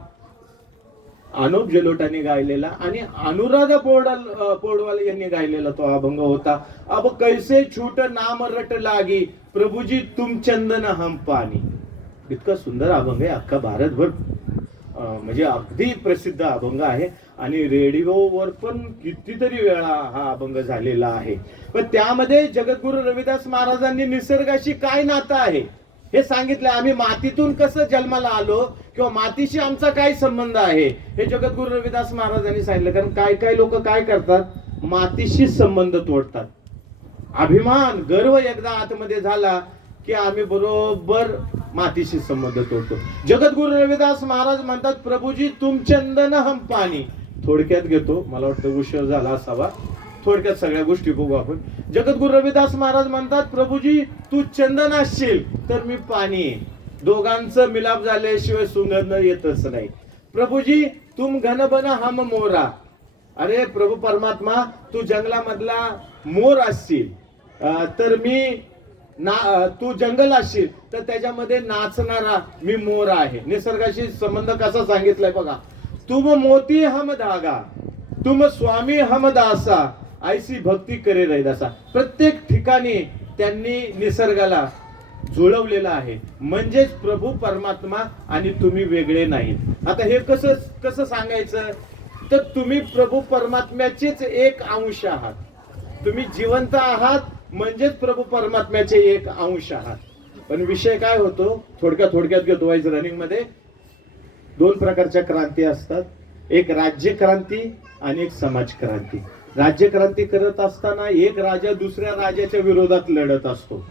अनुप जलोटाने गायलेला आणि अनुराधा पौडवाल यांनी गायलेला तो अभंग होता. अब कैसे छूट नाम रट लागी, प्रभुजी तुम चंदन हम पाणी. इतका सुंदर अभंग आहे, अख्खा भारतभर म्हणजे अगदी प्रसिद्ध अभंग आहे आणि रेडिओवर पण कितीतरी वेळा हा अभंग झालेला आहे. पण त्यामध्ये जगद्गुरु रविदास महाराजांनी निसर्गाशी काय नातं आहे हे सांगितलं. आम्ही मातीतून कसं जन्माला आलो किंवा मातीशी आमचा काय संबंध आहे हे जगद्गुरु रविदास महाराजांनी सांगितलं. कारण काय काय लोक काय करतात, मातीशी संबंध तोडतात. अभिमान गर्व एकदा आतमध्ये झाला की आम्ही बरोबर मातीशी संबंध तोडतो. जगद्गुरु रविदास महाराज म्हणतात, प्रभुजी तुम चंदन हम पाणी. थोडक्यात घेतो, मला वाटतं उशीर झाला असावा, थोडक्यात सगळ्या गोष्टी बघू आपण. जगद्गुरु रविदास महाराज म्हणतात, प्रभुजी तू चंदन असशील तर मी पाणी आहे. दोघांचं मिलाप झाल्याशिवाय सुगंध येतच नाही. प्रभुजी तुम घनबन हम मोरा. अरे प्रभू परमात्मा, तू जंगलामधला मोर असशील तर मी तू जंगल असशील तर त्याच्यामध्ये नाचणारा मी मोर आहे. निसर्गाशी संबंध कसा सांगितलाय बघा. तुम मोती हम धागा, तुम स्वामी हम दासा, ऐसी भक्ती करे रैदासा. प्रत्येक ठिकाणी त्यांनी निसर्गाला जुळवलेलं आहे. म्हणजेच प्रभू परमात्मा आणि तुम्ही वेगळे नाहीत. आता हे कसं सांगायचं तर तुम्ही प्रभू परमात्म्याचेच एक अंश आहात. तुम्ही जिवंत आहात म्हणजेच प्रभू परमात्म्याचे एक अंश आहात. पण विषय काय होतो, थोडक्यात घेतो. वाईज रनिंग मध्ये दोन प्रकारच्या क्रांती असतात, एक राज्य क्रांती आणि एक समाज क्रांती. राज्य क्रांती करत असताना एक राजा दुसऱ्या राजाच्या विरोधात लढत असतो.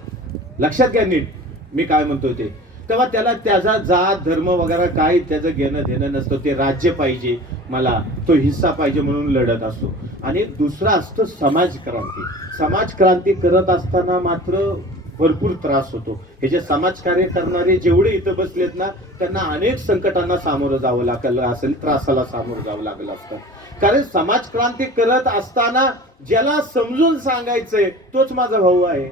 लक्षात घ्या नीट मी काय म्हणतो ते. तेव्हा त्याला त्याचा जात धर्म वगैरे काही त्याचं घेणं देणं नसतं. ते राज्य पाहिजे मला, तो हिस्सा पाहिजे म्हणून लढत असतो. आणि दुसरा असतं समाज क्रांती. समाज क्रांती करत असताना मात्र भरपूर त्रास होतो. हे जे समाज कार्य करणारे जेवढे इथं बसलेत ना, त्यांना अनेक संकटांना सामोरं जावं लागलं असेल, त्रासाला सामोरं जावं लागलं असतं. कारण समाज क्रांती करत असताना ज्याला समजून सांगायचंय तोच माझा भाऊ आहे.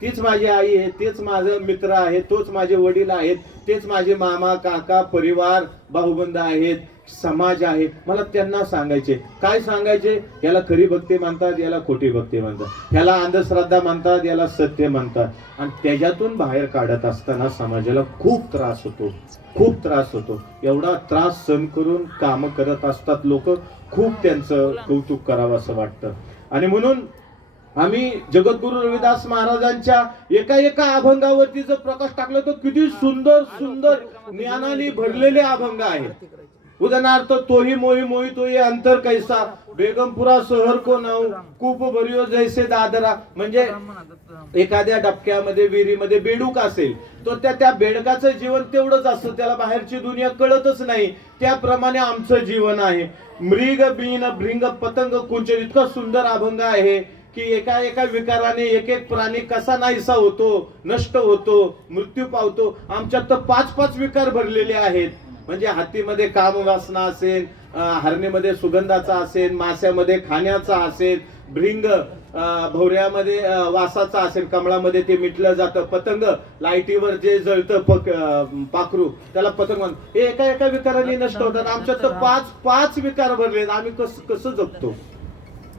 तीच माझी आई आहे, तेच माझं मित्र आहे, तोच माझे वडील आहेत, तेच माझे मामा काका परिवार भाऊबंद आहेत, समाज आहे. मला त्यांना सांगायचे. काय सांगायचे? याला खरी भक्ती म्हणतात, याला खोटी भक्ती म्हणतात, याला अंधश्रद्धा म्हणतात, याला सत्य म्हणतात. आणि त्याच्यातून बाहेर काढत असताना समाजाला खूप त्रास होतो, खूप त्रास होतो. एवढा त्रास सहन करून काम करत असतात लोक. खूप त्यांचं कौतुक करावं असं वाटतं. आणि म्हणून आम्ही जगद्गुरु रविदास महाराजांच्या एका अभंगावरती जर प्रकाश टाकला तर किती सुंदर सुंदर ज्ञानाने भरलेले अभंग आहेत. उदाहरणार्थ, तोही मोही मोही तोही अंतर कैसा, बेगमपुरा शहर को नाव, कूप भरियो जैसे दादरा. म्हणजे एखाद्या डबक्यामध्ये विहिरीमध्ये बेडूक असेल तो त्या बेडकाचं जीवन तेवढंच असतं, त्याला बाहेरची दुनिया कळतच नाही. त्याप्रमाणे आमचं जीवन आहे. मृग बीन भृंग पतंग कुंचन. इतका सुंदर अभंग आहे की एका विकाराने एक प्राणी कसा नाहीसा होतो, नष्ट होतो, मृत्यू पावतो. आमच्यात तर 5 विकार भरलेले आहेत. म्हणजे हत्तीमध्ये कामवासना असेल, हरणीमध्ये सुगंधाचा असेल, माश्यामध्ये खाण्याचा असेल, भृंग भोवऱ्यामध्ये वासाचा असेल, कमळामध्ये ते मिटलं जातं, पतंग लाईटीवर जे जळतं पाखरू त्याला पतंग म्हणतात. हे एका विकाराने नष्ट होतात. आमच्यात तर 5 विकार भरलेत. आम्ही कसं जगतो?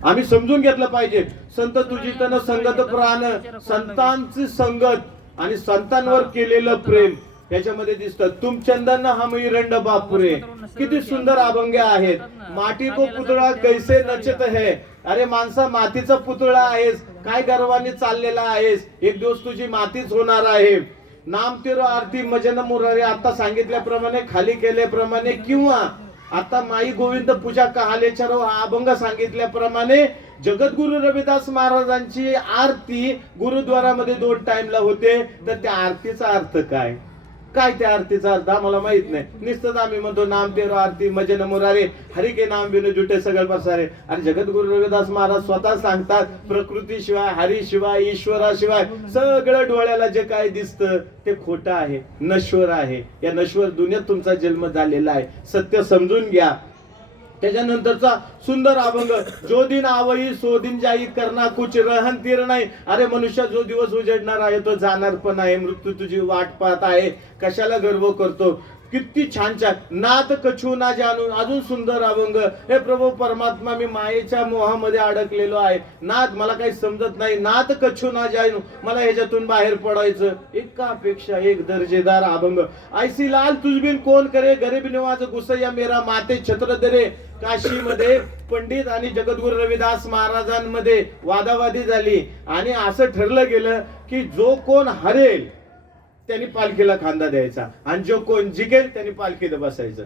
आम्ही समजून घेतलं पाहिजे. संत तुझी तन संगत प्राण, संतांची संगत आणि संतांवर केलेलं प्रेम याच्यामध्ये दिसतं. तुम चंदन हम रंड बापुरे. किती सुंदर अभंग आहेत. माटी को पुतळा कैसे नचत है. अरे माणसा, मातीचा पुतळा आहेस, काय गर्वाने चाललेला आहेस. एक दिवस तुझी मातीच होणार आहे. नाम तेरो आरती मजन मुरारी. आता सांगितल्याप्रमाणे, खाली केल्याप्रमाणे, किंवा आता माई गोविंद पूजा कहालेच्या हा अभंग सांगितल्याप्रमाणे जगद्गुरु रविदास महाराजांची आरती गुरुद्वारामध्ये 2 टाइमला होते. तर त्या आरतीचा अर्थ काय? काय त्या आरतीचा अर्थ आम्हाला माहित नाही. नुसतंच आम्ही म्हणतो नाम तेरो आरती मजन मुरारे, हरि के नाम बिनु जुटे सगळ पसारे. आणि जगद्गुरु रविदास महाराज स्वतः सांगतात, प्रकृती शिवाय, हरी शिवाय, ईश्वराशिवाय सगळं डोळ्याला जे काय दिसतं ते खोटं आहे, नश्वर आहे. या नश्वर दुनियेत तुमचा जन्म झालेला आहे. सत्य समजून घ्या. त्याच्यानंतरचा सुंदर अभंग, जो दिन आवई सो दिन जाई, करना कुछ रहन तीर नाही. अरे मनुष्य, जो दिवस उजडणार आहे तो जाणार पण आहे. मृत्यू तुझी वाट पाहत आहे, कशाला गर्व करतो. किती छान छान. नाथ कछू ना जाणू. अजून सुंदर अभंग. हे प्रभू परमात्मा, मी मायेच्या मोहामध्ये अडकलेलो आहे. नाथ, मला काही समजत नाही. नाथ कछू ना जाणू. मला ह्याच्यातून बाहेर पडायचं. एकापेक्षा एक दर्जेदार अभंग. ऐसी लाल तुझबिन कोण करे, गरीब निवाज गुसया मेरा माते छत्र दरे. काशीमध्ये पंडित आणि जगद्गुरु रविदास महाराजांमध्ये वादावादी झाली आणि असं ठरलं गेलं की जो कोण हरेल त्यांनी पालखीला खांदा द्यायचा आणि जो कोण जिंकेल त्यांनी पालखीत बसायचं.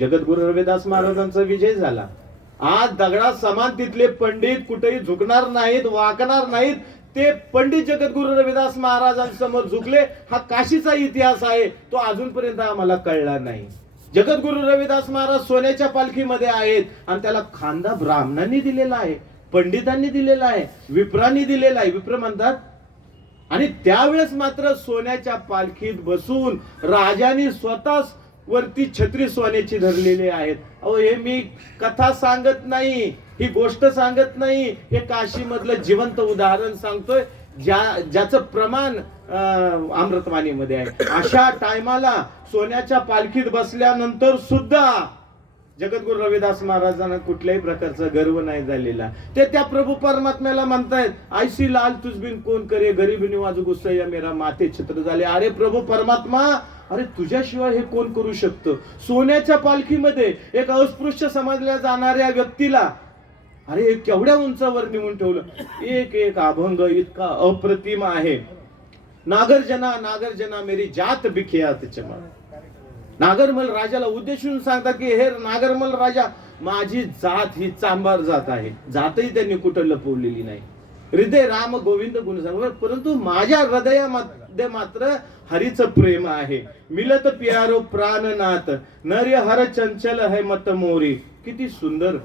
जगद्गुरु रविदास महाराजांचा विजय झाला. आज दगडा समान तिथले पंडित कुठेही झुकणार नाहीत, वाकणार नाहीत. ते पंडित जगद्गुरु रविदास महाराजांसमोर झुकले. हा काशीचा इतिहास आहे, तो अजूनपर्यंत आम्हाला कळला नाही. जगद्गुरु रविदास महाराज सोन्याच्या पालखीमध्ये आहेत आणि त्याला खांदा ब्राह्मणांनी दिलेला आहे, पंडितांनी दिलेला आहे, विप्रांनी दिलेला आहे. विप्र म्हणतात. आणि त्यावेळेस मात्र सोन्याच्या पालखीत बसून राजांनी स्वतः वरती छत्री सोन्याची धरलेली आहेत. अहो, हे मी कथा सांगत नाही, ही गोष्ट सांगत नाही, हे काशी मधलं जिवंत उदाहरण सांगतोय, ज्याचं प्रमाण अमृतवाणीमध्ये आहे. अशा टायमाला सोन्याच्या पालखीत बसल्यानंतर सुद्धा जगद्गुरु रविदास महाराजांना कुठल्याही प्रकारचा गर्व नाही झालेला. ते त्या प्रभू परमात्म्याला म्हणतायत, ऐसी लाल तुझबिन कोण करे, गरीब निवाज गुस्सा मेरा माते छत्र झाले. अरे प्रभू परमात्मा, अरे तुझ्याशिवाय हे कोण करू शकतं? सोन्याच्या पालखीमध्ये एक अस्पृश्य समजल्या जाणाऱ्या व्यक्तीला अरे केवढ्या उंचावर नेऊन ठेवलं. एक अभंग इतका अप्रतिम आहे. नागरजना नागरजना मेरी जात बिखियात चमा. नागरमल राजाला उद्देशून सांगतात की हे नागरमल राजा, माझी जात ही चांभार जात आहे. जातही त्यांनी कुठं लपवलेली नाही. हृदय राम गोविंद गुण सांग, परंतु माझ्या हृदयामध्ये मात्र हरीचं प्रेम आहे. मिलत प्यारो प्राणनाथ, नर्य हर चंचल है मत मोरी. किती सुंदर.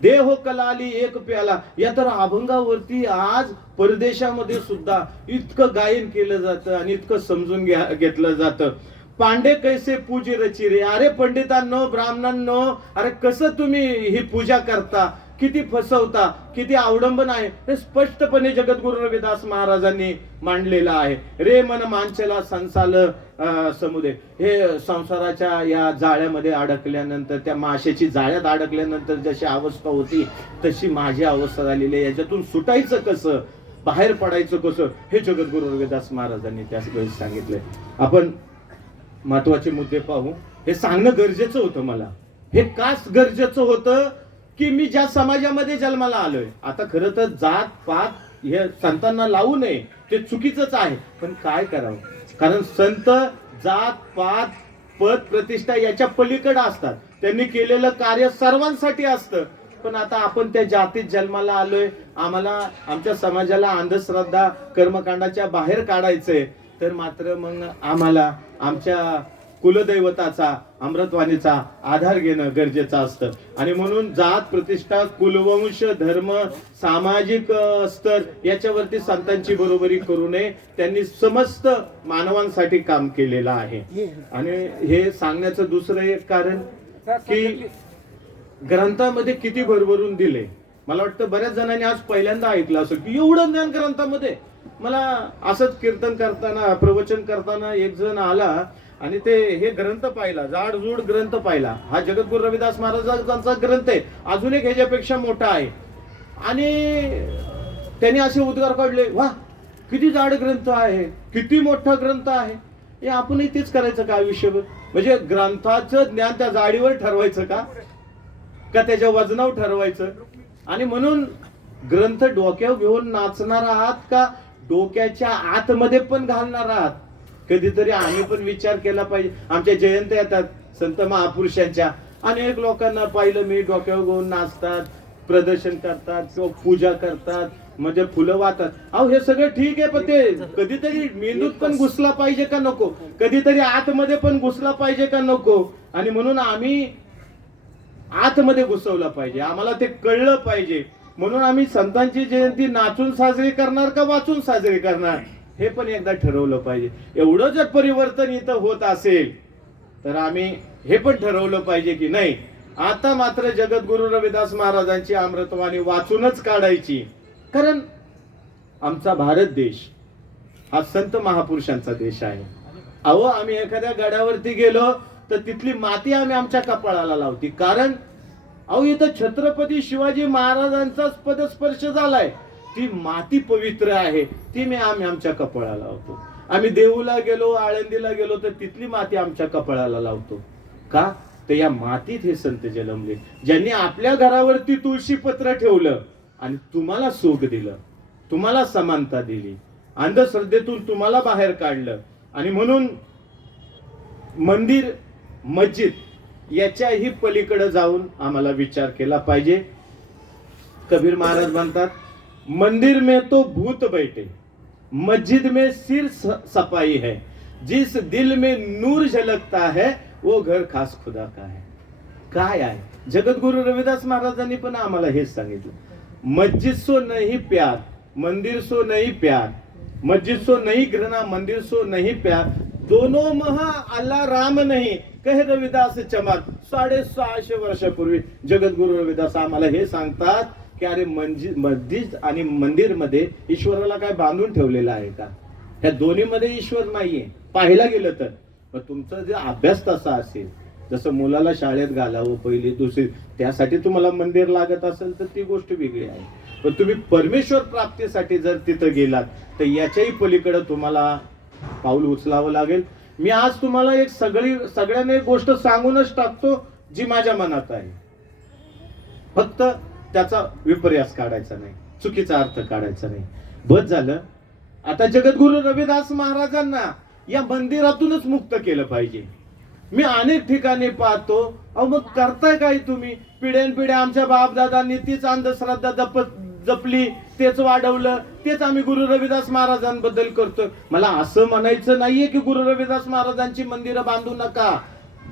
देहो कलाली एक प्याला. या तर अभंगावरती आज परदेशामध्ये सुद्धा इतकं गायन केलं जातं आणि इतकं समजून घेतलं जातं. पांडे कैसे पूजी रची रे. अरे पंडितांनो, ब्राह्मणांनो, अरे कसं तुम्ही ही पूजा करता. किती फसवता, किती अवडंबन आहे, हे स्पष्टपणे जगद्गुरु रविदास महाराजांनी मांडलेलं आहे. रे मन मांचला संसाल समुदय. हे संसाराच्या या जाळ्यामध्ये अडकल्यानंतर, त्या माशाची जाळ्यात अडकल्यानंतर जशी अवस्था होती तशी माझी अवस्था झालेली आहे. याच्यातून सुटायचं कसं, बाहेर पडायचं कसं, हे जगद्गुरु रविदास महाराजांनी त्याच वेळी सांगितलंय. आपण महत्वाचे मुद्दे पाहू. हे सांगणं गरजेचं होतं मला. हे काच गरजेचं होतं की मी ज्या समाजामध्ये जन्माला आलोय, आता खरं तर जात पात हे संतांना लावू नये, ते चुकीचंच आहे, पण काय करावं, कारण संत जात पात पद प्रतिष्ठा याच्या पलीकडे असतात. त्यांनी केलेलं कार्य सर्वांसाठी असतं. पण आता आपण त्या जातीत जन्माला आलोय, आम्हाला आमच्या समाजाला अंधश्रद्धा कर्मकांडाच्या बाहेर काढायचंय, तर मात्र मग आम्हाला आमच्या कुलदैवताचा अमृतवाणीचा आधार घेणं गरजेचं असतं. आणि म्हणून जात प्रतिष्ठा कुलवंश धर्म सामाजिक स्तर याच्यावरती संतांची बरोबरी करू नये. त्यांनी समस्त मानवांसाठी काम केलेलं आहे. आणि हे सांगण्याचं दुसरं एक कारण की ग्रंथामध्ये किती भरभरून दिले. मला वाटतं बऱ्याच जणांनी आज पहिल्यांदा ऐकलं असं की एवढं ज्ञान ग्रंथामध्ये. मला असंच कीर्तन करताना प्रवचन करताना एक जण आला आणि ते हे ग्रंथ पाहिला, जाडजूड ग्रंथ पाहिला. हा जगद्गुरु रविदास महाराजांचा ग्रंथ आहे, अजून एक ह्याच्यापेक्षा मोठा आहे. आणि त्यांनी असे उद्गार काढले, वा किती जाड ग्रंथ आहे, किती मोठा ग्रंथ आहे. हे आपणही तेच करायचं का आयुष्यभर? म्हणजे ग्रंथाचं ज्ञान त्या जाडीवर ठरवायचं का त्याच्या वजनावर ठरवायचं? आणि म्हणून ग्रंथ डोक्यावर घेऊन नाचणार आहात का डोक्याच्या आतमध्ये पण घालणार आहात? कधीतरी आम्ही पण विचार केला पाहिजे. आमच्या जयंत्या येतात संत महापुरुषांच्या, अनेक लोकांना पाहिलं मी डोक्यावर घेऊन नाचतात, प्रदर्शन करतात किंवा पूजा करतात, म्हणजे फुलं वाहतात. अहो हे सगळं ठीक आहे, पण ते कधीतरी मेंदूत पण घुसला पाहिजे का नको? कधीतरी आतमध्ये पण घुसला पाहिजे का नको? आणि म्हणून आम्ही आतमध्ये घुसवलं पाहिजे, आम्हाला ते कळलं पाहिजे. म्हणून आम्ही संतांची जयंती नाचून साजरी करणार का वाचून साजरी करणार, हे पण एकदा ठरवलं पाहिजे. एवढं जर परिवर्तन इथं होत असेल तर आम्ही हे पण ठरवलं पाहिजे की नाही, आता मात्र जगद्गुरु रविदास महाराजांची अमृतवाणी वाचूनच काढायची. कारण आमचा भारत देश हा संत महापुरुषांचा देश आहे. अहो आम्ही एखाद्या गडावरती गेलो तर तिथली माती आम्ही आमच्या कपाळाला लावती. कारण अहो इथं छत्रपती शिवाजी महाराजांचाच पदस्पर्श झालाय, ती माती पवित्र आहे, ती आम्ही आमच्या कपाळाला लावतो. आम्ही देऊला गेलो, आळंदीला गेलो तर तिथली माती आमच्या कपाळाला लावतो. का तर या मातीत हे संत जन्मले, ज्यांनी आपल्या घरावरती तुळशी पत्र ठेवलं आणि तुम्हाला सुख दिलं, तुम्हाला समानता दिली, अंधश्रद्धेतून तुम्हाला बाहेर काढलं. आणि म्हणून मंदिर मस्जिद याच्याही पलीकडे जाऊन आम्हाला विचार केला पाहिजे. कबीर महाराज म्हणतात, मंदिर में तो भूत बैठे, मस्जिद में सिर सफाई है, जिस दिल में नूर झलकता है वो घर खास खुदा का है. काय आहे? जगद्गुरु रविदास महाराजांनी पण आम्हाला हेच सांगितलं. मस्जिद सो नहीं प्यार, मंदिर सो नहीं प्यार, मस्जिद सो नहीं घृणा, मंदिर सो नहीं प्यार, दोनों महा अल्लाह राम नहीं, कहे रविदास चमक. 650 वर्षापूर्वी जगद्गुरु रविदास आम्हाला हे सांगतात की अरे मस्जिद आणि मंदिर मध्ये ईश्वराला काय बांधून ठेवलेलं आहे का? ह्या दोन्ही मध्ये ईश्वर नाहीये पाहायला गेलं तर. पण तुमचा जे अभ्यास तसा असेल, जसं मुलाला शाळेत घालावं पहिली दुसरी, त्यासाठी तुम्हाला मंदिर लागत असेल तर ती गोष्ट वेगळी आहे. पण तुम्ही परमेश्वर प्राप्तीसाठी जर तिथं गेलात तर याच्याही पलीकडे तुम्हाला पाऊल उचलावं लागेल. मी आज तुम्हाला एक सगळ्यांना एक गोष्ट सांगूनच टाकतो जी माझ्या मनात आहे. फक्त त्याचा विपर्यास काढायचा नाही, चुकीचा अर्थ काढायचा नाही. बस झालं. आता जगद्गुरु रविदास महाराजांना या मंदिरातूनच मुक्त केलं पाहिजे. मी अनेक ठिकाणी पाहतो, अहो मग करताय काय तुम्ही? पिढ्यानपिढ्या आमच्या बापदादांनी तीच अंधश्रद्धा जपली, तेच वाढवलं, तेच आम्ही गुरु रविदास महाराजांबद्दल करतो. मला असं म्हणायचं नाहीये की गुरु रविदास महाराजांची मंदिरं बांधू नका,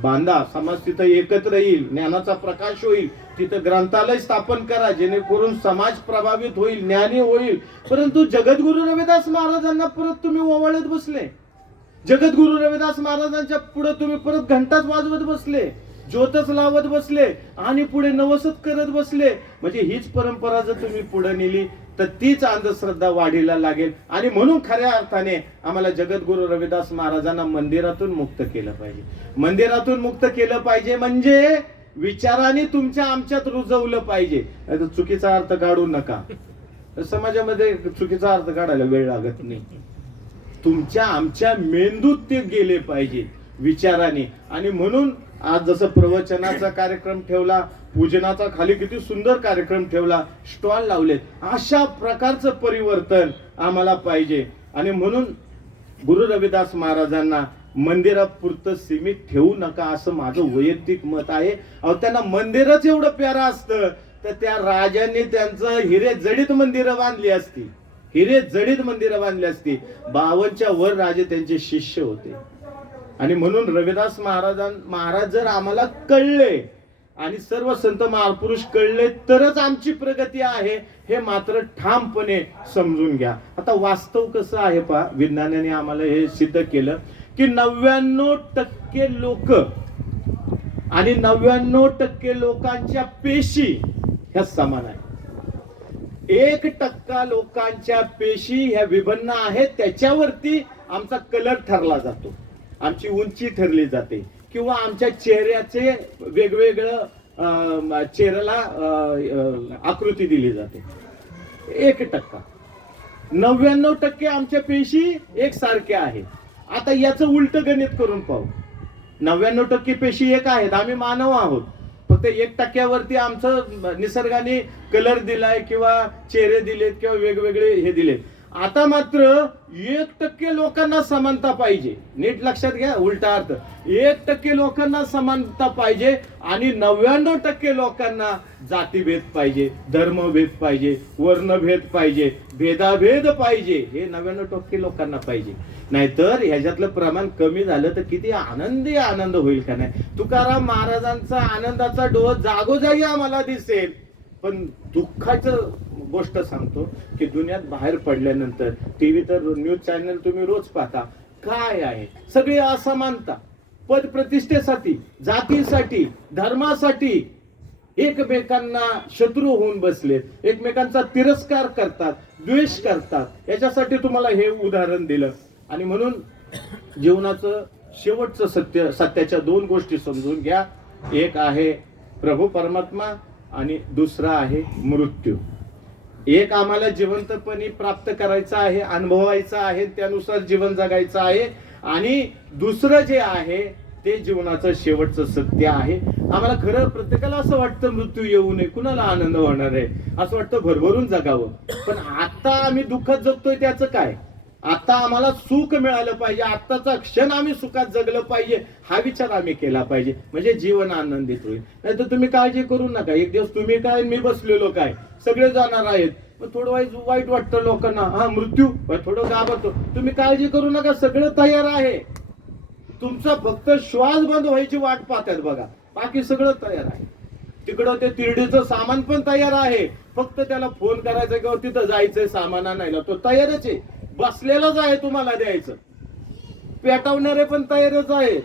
बांधा. समाज तिथं एकत्र येईल, ज्ञानाचा प्रकाश होईल, तिथं ग्रंथालय स्थापन करा जेणेकरून समाज प्रभावित होईल, ज्ञानी होईल. परंतु जगद्गुरु रविदास महाराजांना परत तुम्ही ओवाळत बसले, जगद्गुरु रविदास महाराजांच्या पुढे तुम्ही परत घंटाच वाजवत बसले. ज्योतच लावत बसले आणि पुढे नवसच करत बसले. म्हणजे हीच परंपरा जर तुम्ही पुढे नेली तर तीच अंधश्रद्धा वाढीला लागेल. आणि म्हणून खऱ्या अर्थाने आम्हाला जगद्गुरु रविदास महाराजांना मंदिरातून मुक्त केलं पाहिजे. मंदिरातून मुक्त केलं पाहिजे म्हणजे विचाराने तुमच्या आमच्यात रुजवलं पाहिजे. चुकीचा अर्थ काढू नका. समाजामध्ये चुकीचा अर्थ काढायला वेळ लागत नाही. तुमच्या आमच्या मेंदूत ते गेले पाहिजे विचाराने. आणि म्हणून आज जसं प्रवचनाचा कार्यक्रम ठेवला, पूजनाचा खाली किती सुंदर कार्यक्रम ठेवला, स्टॉल लावले, अशा प्रकारचं परिवर्तन आम्हाला पाहिजे. आणि म्हणून गुरु रविदास महाराजांना मंदिरापुरतं सीमित ठेवू नका असं माझं वैयक्तिक मत आहे. अहो त्यांना मंदिरच एवढं प्यारं असतं तर त्या राजांनी त्यांचं हिरे जडित मंदिरं बांधली असती. हिरे जडित मंदिरं बांधली असती. 52च्या वर राजे त्यांचे शिष्य होते. आणि म्हणून रविदास महाराज जर आम्हाला कळले आणि सर्व संत महापुरुष कळले तरच आमची प्रगती आहे हे मात्र ठामपणे समजून घ्या. आता वास्तव कसं आहे पहा, विज्ञानाने आम्हाला हे सिद्ध केलं की 99% लोक आणि 99% लोकांच्या पेशी ह्या समान आहेत. 1% लोकांच्या पेशी ह्या विभिन्न आहेत. त्याच्यावरती आमचा कलर ठरला जातो, आमची उंची ठरली जाते किंवा आमच्या चेहऱ्याचे वेगवेगळं चेहऱ्याला आकृती दिली जाते. 1%. 99% आमच्या पेशी एकसारख्या आहेत. आता याचं उलट गणित करून पाहू. 99% पेशी एक आहेत, आम्ही मानव आहोत. फक्त 1%वरती आमचं निसर्गाने कलर दिलाय किंवा चेहरे दिलेत किंवा वेगवेगळे हे दिलेत. आता मात्र 1% लोकांना समानता पाहिजे. नीट लक्षात घ्या, उलटा अर्थ. 1% लोकांना समानता पाहिजे आणि 99% लोकांना जातीभेद पाहिजे, धर्मभेद पाहिजे, वर्णभेद पाहिजे, भेदाभेद पाहिजे. हे 99% लोकांना पाहिजे. नाहीतर ह्याच्यातलं प्रमाण कमी झालं तर किती आनंद होईल का नाही. तुकाराम महाराजांचा आनंदाचा डोह जागोजागी आम्हाला दिसेल. पण दुःखाचं गोष्ट सांगतो की दुनियात बाहेर पडल्यानंतर टीव्ही तर न्यूज चॅनल तुम्ही रोज पाहता, काय आहे सगळी असमानता. पद प्रतिष्ठेसाठी, जातीसाठी, धर्मासाठी एकमेकांना शत्रू होऊन बसलेत, एकमेकांचा तिरस्कार करतात, द्वेष करतात. याच्यासाठी तुम्हाला हे उदाहरण दिलं. आणि म्हणून जीवनाचं शेवटचं सत्याच्या 2 गोष्टी समजून घ्या. एक आहे प्रभू परमात्मा आणि दुसरा आहे मृत्यू. एक आम्हाला जिवंतपणी प्राप्त करायचं आहे, अनुभवायचं आहे, त्यानुसार जीवन जगायचं आहे. आणि दुसरं जे आहे ते जीवनाचं शेवटचं सत्य आहे. आम्हाला खरं प्रत्येकाला असं वाटतं मृत्यू येऊ नये, कुणाला आनंद होणार आहे, असं वाटतं भरभरून जगावं. पण आता आम्ही दुःखात जगतोय त्याचं काय? आता आम्हाला सुख मिळालं पाहिजे, आत्ताचा क्षण आम्ही सुखात जगलं पाहिजे, हा विचार आम्ही केला पाहिजे. म्हणजे जीवन आनंदित होईल. नाही तर तुम्ही काळजी करू नका. एक दिवस तुम्ही काय, मी बसलेलो काय, सगळे जाणार आहेत. मग थोडं वाईट वाटतं लोकांना, हा मृत्यू, थोडं घाबरतो. तुम्ही काळजी करू नका, सगळं तयार आहे. तुमचा फक्त श्वास बंद व्हायची वाट पाहतात बघा, बाकी सगळं तयार आहे. तिकडं ते तिरडीचं सामान पण तयार आहे. फक्त त्याला फोन करायचा किंवा तिथं जायचंय सामान आणायला, तो तयारच आहे, बसलेलाच आहे तुम्हाला द्यायचं. पेटवणारे पण तयारच आहे,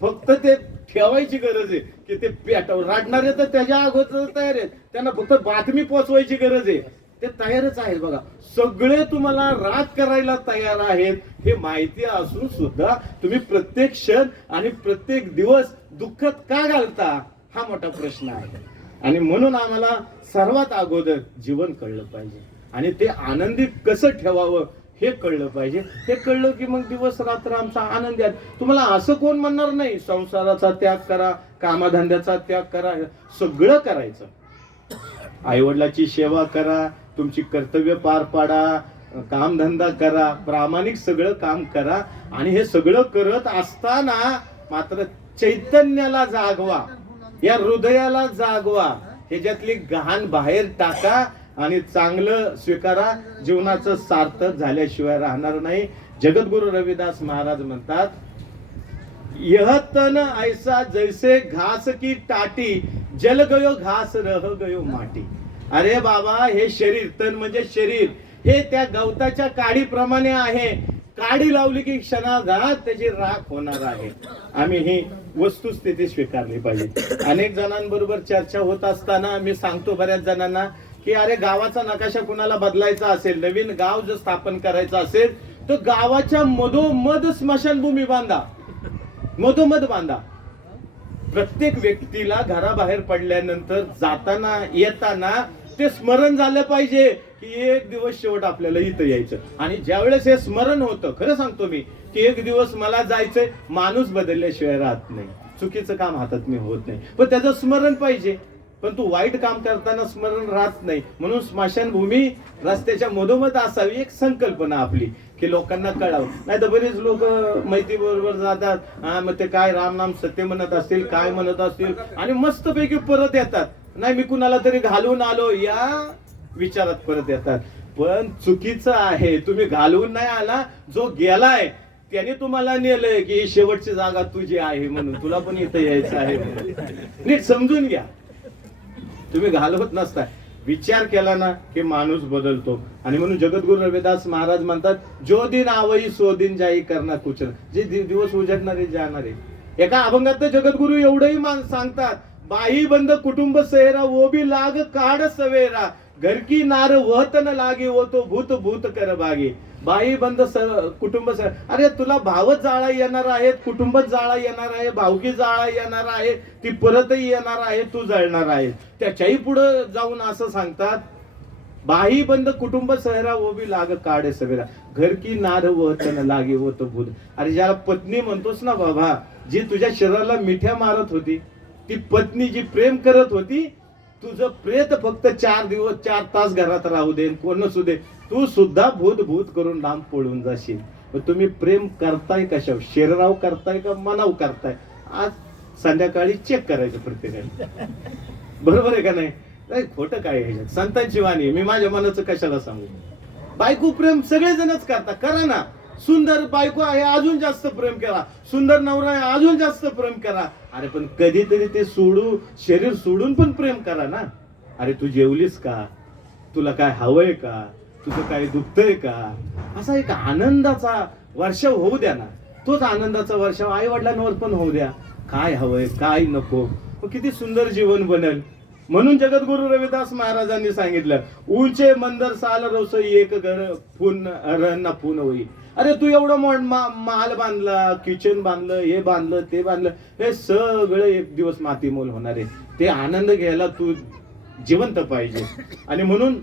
फक्त ते ठेवायची गरज आहे की ते रडणारे तर त्याच्या अगोदर तयार आहेत, त्यांना फक्त बातमी पोचवायची गरज आहे. ते तयारच आहेत बघा. सगळे तुम्हाला राग करायला तयार आहेत. हे माहिती असून सुद्धा तुम्ही प्रत्येक क्षण आणि प्रत्येक दिवस दुःखात का घालता, हा मोठा प्रश्न आहे. आणि म्हणून आम्हाला सर्वात अगोदर जीवन कळलं पाहिजे आणि ते आनंदी कसं ठेवावं हे कळलं पाहिजे. हे कळलं की मग दिवस रात्र आमचा आनंद आहे. तुम्हाला असं कोण म्हणणार नाही संसाराचा त्याग करा, कामधंद्याचा त्याग करा, सगळं करायचं. आईवडिलाची सेवा करा, तुमची कर्तव्य पार पाडा, कामधंदा करा, प्रामाणिक सगळं काम करा. आणि हे सगळं करत असताना मात्र चैतन्याला जागवा, या हृदयाला जागवा, ह्याच्यातली घाण बाहेर टाका आणि चांगलं स्वीकारा. जीवनाचं सार्थक झाल्याशिवाय राहणार नाही. जगद्गुरु रविदास महाराज म्हणतात, यह तन ऐसा जैसे घास की टाटी, जल गयो घास रह गयो माटी. अरे बाबा, हे शरीर, तन म्हणजे शरीर, हे त्या गवताच्या काडीप्रमाणे आहे. काडी लावली की क्षणार्धात त्याची राख होणार आहे. आम्ही ही वस्तुस्थिती स्वीकारली पाहिजे. अनेक जणांबरोबर चर्चा होत असताना मी सांगतो बऱ्याच जणांना की अरे गावाचा नकाशा कुणाला बदलायचा असेल, नवीन गाव जर स्थापन करायचं असेल तर गावाच्या मधोमध स्मशानभूमी बांधा, मधोमध बांधा. प्रत्येक व्यक्तीला घराबाहेर पडल्यानंतर जाताना येताना ते स्मरण झालं पाहिजे की एक दिवस शेवट आपल्याला इथं यायचं. आणि ज्यावेळेस हे स्मरण होतं, खरं सांगतो मी की एक दिवस मला जायचंय, माणूस बदलल्याशिवाय राहत नाही. चुकीचं काम हातात मी होत नाही, पण त्याचं स्मरण पाहिजे. पण तू वाईट काम करताना स्मरण राहत नाही. म्हणून स्मशानभूमी रस्त्याच्या मधोमध असावी, एक संकल्पना आपली की लोकांना कळावं. नाही तर बरेच लोक माहिती बरोबर जातात, मग ते काय रामनाम सत्य म्हणत असतील, काय म्हणत असतील, आणि मस्तपैकी परत येतात. नाही मी कुणाला तरी घालून आलो या विचारात परत येतात. पण चुकीचं आहे. तुम्ही घालवून नाही आला, जो गेलाय त्याने तुम्हाला नेलंय की ही शेवटची जागा तुझी आहे म्हणून, तुला पण इथं यायचं आहे म्हणून. नीट समजून घ्या. तुम्ही घालवत नसताय, विचार केला ना की माणूस बदलतो. आणि म्हणून जगद्गुरु रविदास महाराज म्हणतात, जो दिन आवई सो दिन जाई करना कुछ. जे दिवस उजडणारे जाणारे. एका अभंगात जगद्गुरु एवढंही सांगतात, बाही बंद कुटुंब सेहरा वो भी लाग काढ सवेरा, घर की नार वहत न लागे वो तो भूत भूत कर बागे. बाई बंद कुटुंब. अरे तुला भावच जाळा येणार आहेत, कुटुंबच जाळा येणार आहे, भावकी जाळा येणार आहे, ती परतही येणार आहे, तू जळणार आहे. त्याच्याही पुढे जाऊन असं सांगतात, बाही बंद कुटुंब सहरा वो भी लाग काढे सवेरा, घर की नार वहत न लागे वो तो भूत. अरे ज्याला पत्नी म्हणतोस ना बाबा, जी तुझ्या शरीराला मिठ्या मारत होती, ती पत्नी जी प्रेम करत होती, तुझं प्रेत फक्त 4 दिवस 4 तास घरात राहू दे, कोण नसू दे, तू सुद्धा भूत भूत करून लांब पळून जाशील. तुम्ही प्रेम करताय कशावर? शरीराव करताय का मनाव करताय? आज संध्याकाळी चेक करायचं प्रत्येकाने. बरोबर आहे का नाही? खोटं काय आहे? संतांची वाणी. मी माझ्या मनाचं कशाला सांगू? बायको प्रेम सगळेजणच करता, करा ना. सुंदर बायको आहे अजून जास्त प्रेम करा, सुंदर नवरा आहे अजून जास्त प्रेम करा. अरे पण कधीतरी ते शरीर सोडून पण प्रेम करा ना. अरे तू जेवलीस का? तुला काय हवंय का? तुझं काय दुखतंय का? असा एक आनंदाचा वर्षाव होऊ द्या ना. तोच आनंदाचा वर्षाव आई वडिलांवर पण होऊ द्या. काय हवंय काय नको, किती सुंदर जीवन बनेल. म्हणून जगद्गुरु रविदास महाराजांनी सांगितलं, ऊंचे मंदर साल रोस एक घर फुन रन फुन होई. अरे तू एवढं महाल बांधला, किचन बांधलं, हे बांधलं, ते बांधलं, हे सगळं एक दिवस मातीमोल होणार आहे. ते आनंद घ्यायला तू जिवंत पाहिजे. आणि म्हणून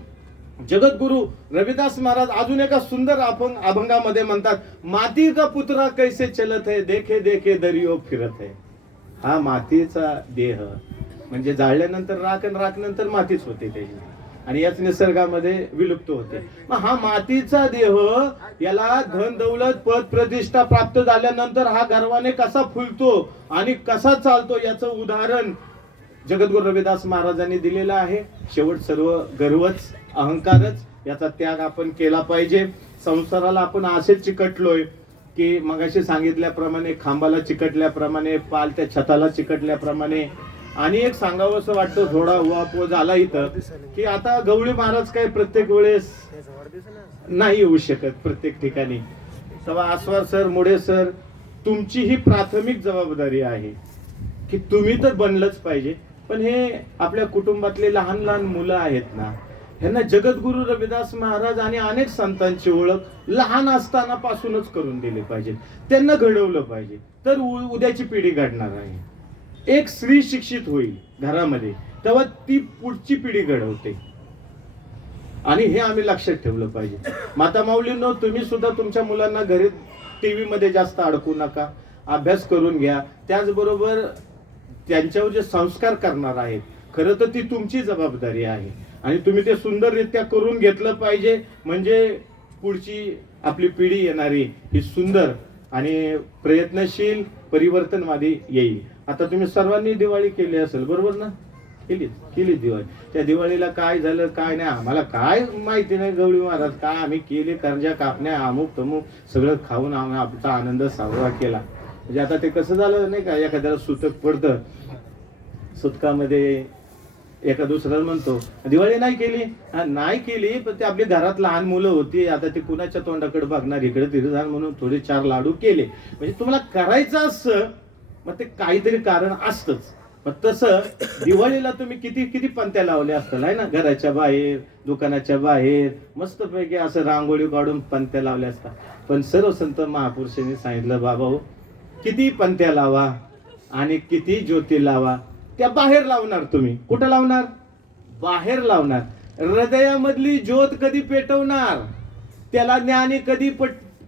जगद्गुरु रविदास महाराज अजून एका सुंदर अभंगामध्ये म्हणतात, माती का पुत्रा कैसे चलत है, देखे देखे दरियो फिरत है. हा मातीचा देह म्हणजे जाळल्यानंतर राख नंतर मातीच होते त्याची, आणि याच निसर्गामध्ये विलुप्त होते. मग हा मातीचा देह, याला धन दौलत पद प्रतिष्ठा प्राप्त झाल्यानंतर हा गर्वाने कसा फुलतो आणि कसा चालतो याचं उदाहरण जगद्गुरु रविदास महाराजांनी दिलेलं आहे. शेवट सर्व गर्वच अहंकारच, याचा त्याग आपण केला पाहिजे. संसाराला आपण असेच चिकटलोय की मगाशी सांगितल्याप्रमाणे, खांबाला चिकटल्याप्रमाणे, पालत्या छताला चिकटल्याप्रमाणे. आणि एक सांगावं असं वाटतं, थोडा उहापोह झाला इथं की आता गवळी महाराज काय प्रत्येक वेळेस नाही येऊ शकत प्रत्येक ठिकाणी. तेव्हा आस्वार सर, मोडे सर, तुमची ही प्राथमिक जबाबदारी आहे की तुम्ही तर बनलंच पाहिजे. पण हे आपल्या कुटुंबातले लहान लहान मुलं आहेत ना, ह्यांना जगद्गुरु रविदास महाराज आणि अनेक संतांची ओळख लहान असताना पासूनच करून दिली पाहिजे. त्यांना घडवलं पाहिजे, तर उद्याची पिढी घडणार आहे. एक स्त्री शिक्षित होईल घरामध्ये, तेव्हा ती पुढची पिढी घडवते. आणि हे आम्ही लक्षात ठेवलं पाहिजे. माता माऊलींनो, तुम्ही सुद्धा तुमच्या मुलांना घरी टीव्ही मध्ये जास्त अडकू नका, अभ्यास करून घ्या. त्याचबरोबर त्यांच्यावर जे संस्कार करणार आहेत, खरं तर ती तुमची जबाबदारी आहे आणि तुम्ही ते सुंदररित्या करून घेतलं पाहिजे. म्हणजे पुढची आपली पिढी येणारी ही सुंदर आणि प्रयत्नशील, परिवर्तनवादी येईल. आता तुम्ही सर्वांनी दिवाळी केली असेल, बरोबर ना? केली दिवाळी. त्या दिवाळीला काय झालं काय नाही आम्हाला काय माहिती नाही. गवळी महाराज काय आम्ही केले, करंज्या कापण्या, अमुक तमुक सगळं खाऊन आम्ही आमचा आनंद साजरा केला. म्हणजे आता ते कसं झालं नाही का, एखाद्याला सुतक पडतं, सुतकामध्ये एका दुसऱ्याला म्हणतो दिवाळी नाही केली. नाही केली, पण ते आपली घरात लहान मुलं होती, आता ते कुणाच्या तोंडाकडे बघणार, इकडे तिकडे जाण, म्हणून थोडे 4 लाडू केले. म्हणजे तुम्हाला करायचं असतं, मग ते काहीतरी कारण असतंच. मग तसं दिवाळीला तुम्ही किती किती पंत्या लावल्या असतात आहे ना, घराच्या बाहेर, दुकानाच्या बाहेर मस्तपैकी असं रांगोळी काढून पंत्या लावल्या असतात. पण सर्व संत महापुरुषांनी सांगितलं, बाबा हो, किती पंत्या लावा आणि किती ज्योती लावा, त्या बाहेर लावणार. तुम्ही कुठं लावणार? बाहेर लावणार. हृदयामधली ज्योत कधी पेटवणार, त्याला ज्ञानी कधी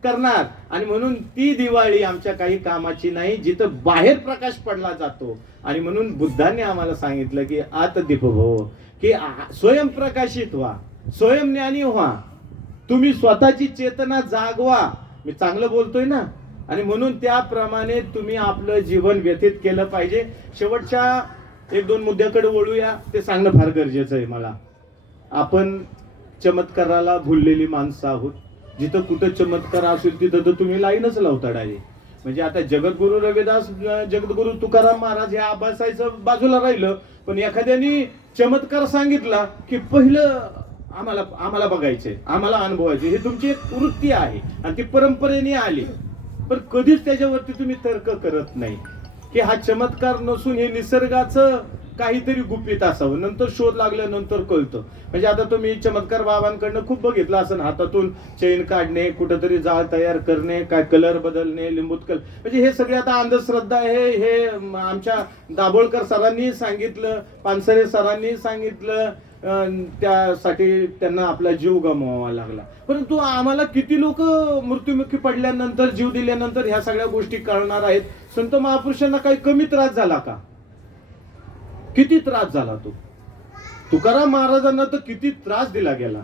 करणार. आणि म्हणून ती दिवाळी आमच्या काही कामाची नाही जिथं बाहेर प्रकाश पडला जातो. आणि म्हणून बुद्धांनी आम्हाला सांगितलं की आत दीपभव, की स्वयंप्रकाशित व्हा, स्वयंज्ञानी व्हा, तुम्ही स्वतःची चेतना जागवा. मी चांगलं बोलतोय ना? आणि म्हणून त्याप्रमाणे तुम्ही आपलं जीवन व्यतीत केलं पाहिजे. शेवटच्या 1-2 मुद्द्याकडे वळूया, ते सांगणं फार गरजेचं आहे मला. आपण चमत्काराला भुललेली माणसं आहोत. जिथं कुठं चमत्कार असेल तिथं तर तुम्ही लाईनच लावता डायरेक्ट. म्हणजे आता जगद्गुरु रविदास, जगद्गुरु तुकाराम महाराज या अभ्यासाचं बाजूला राहिलं, पण एखाद्याने चमत्कार सांगितला की पहिलं आम्हाला बघायचंय, आम्हाला अनुभवायचे. ही तुमची एक वृत्ती आहे आणि ती परंपरेने आली. पण कधीच त्याच्यावरती तुम्ही तर्क करत नाही की हा चमत्कार नसून हे निसर्गाचं काहीतरी गुपित असावं. नंतर शोध लागल्यानंतर कळतं. म्हणजे आता तुम्ही चमत्कार बाबांकडनं खूप बघितलं असं, हातातून चैन काढणे, कुठंतरी जाळ तयार करणे, काय कलर बदलणे, लिंबूत म्हणजे हे सगळे आता अंधश्रद्धा आहे. हे आमच्या दाभोळकर सरांनी सांगितलं, पानसरे सरांनी सांगितलं, त्यासाठी त्यांना आपला जीव गमवावा लागला. परंतु आम्हाला किती लोक मृत्युमुखी पडल्यानंतर, जीव दिल्यानंतर ह्या सगळ्या गोष्टी कळणार आहेत. संत महापुरुषांना काही कमी त्रास झाला का? किती त्रास झाला तो. तुकाराम महाराजांना तर किती त्रास दिला गेला.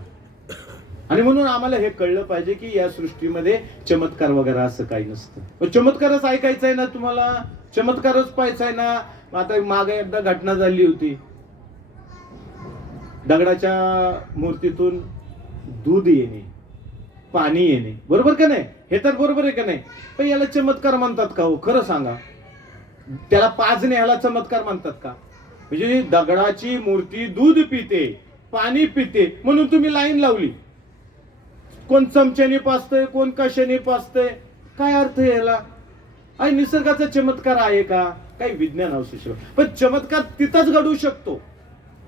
आणि म्हणून आम्हाला हे कळलं पाहिजे की या सृष्टीमध्ये चमत्कार वगैरे असं काही नसतं. चमत्कारच ऐकायचा आहे ना तुम्हाला, चमत्कारच पाहायचा आहे ना. आता मागे एकदा घटना झाली होती, दगडाच्या मूर्तीतून दूध येणे, पाणी येणे, बरोबर का नाही? हे तर बरोबर आहे का नाही? पण याला चमत्कार म्हणतात का हो? खरं सांगा. त्याला पाजणे ह्याला चमत्कार म्हणतात का? म्हणजे दगडाची मूर्ती दूध पिते, पाणी पिते, म्हणून तुम्ही लाईन लावली. कोण चमच्याने पाजतंय, कोण कशाने पाजतंय, काय अर्थ आहे याला? आणि निसर्गाचा चमत्कार आहे का? काही विज्ञान असू शकतो, पण चमत्कार तिथंच घडू शकतो,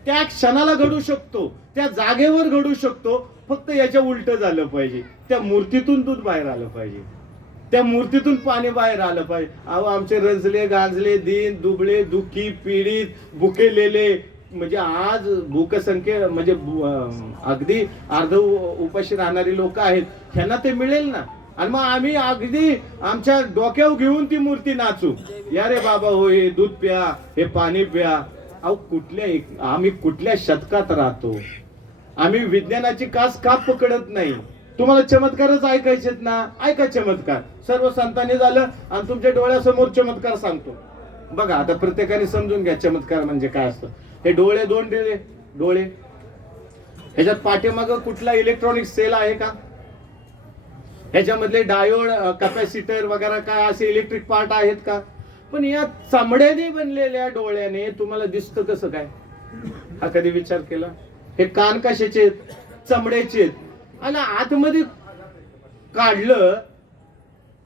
त्या क्षणाला घडू शकतो, त्या जागेवर घडू शकतो. फक्त याच्या उलट झालं पाहिजे. त्या मूर्तीतून दूध बाहेर आलं पाहिजे, त्या मूर्तीतून पाणी बाहेर आलं पाहिजे. अहो, आमचे रंजले गांजले, दीन दुबळे, दुःखी, पीडित, भुकेलेले, म्हणजे आज भूकसंख्या म्हणजे अगदी अर्ध उपाशी राहणारी लोक आहेत, ह्यांना ते मिळेल ना. आणि मग आम्ही अगदी आमच्या डोक्यावर घेऊन ती मूर्ती नाचू, या रे बाबा हो, हे दूध प्या, हे पाणी प्या. अहो, आम्ही कुठल्या शतकात राहतो? आम्ही विज्ञानाची कास का पकडत नाही? तुम्हाला चमत्कारच ऐकायचेत ना, ऐका चमत्कार. सर्व संतांनी झालं आणि तुमच्या डोळ्यासमोर चमत्कार सांगतो. बघा, आता प्रत्येकाने समजून घ्या चमत्कार म्हणजे काय असतं. हे डोळे, 2 डोळे, ह्याच्यात पाठीमागं कुठला इलेक्ट्रॉनिक सेल आहे का? ह्याच्यामधले डायोड, कॅपॅसिटर वगैरे काय असे इलेक्ट्रिक पार्ट आहेत का? पण या चामड्याने बनलेल्या डोळ्याने तुम्हाला दिसतं कसं काय? हा कधी विचार केला? हे कान कशाचे आहेत? चमड्याचे आहेत. आणि आतमध्ये काढलं,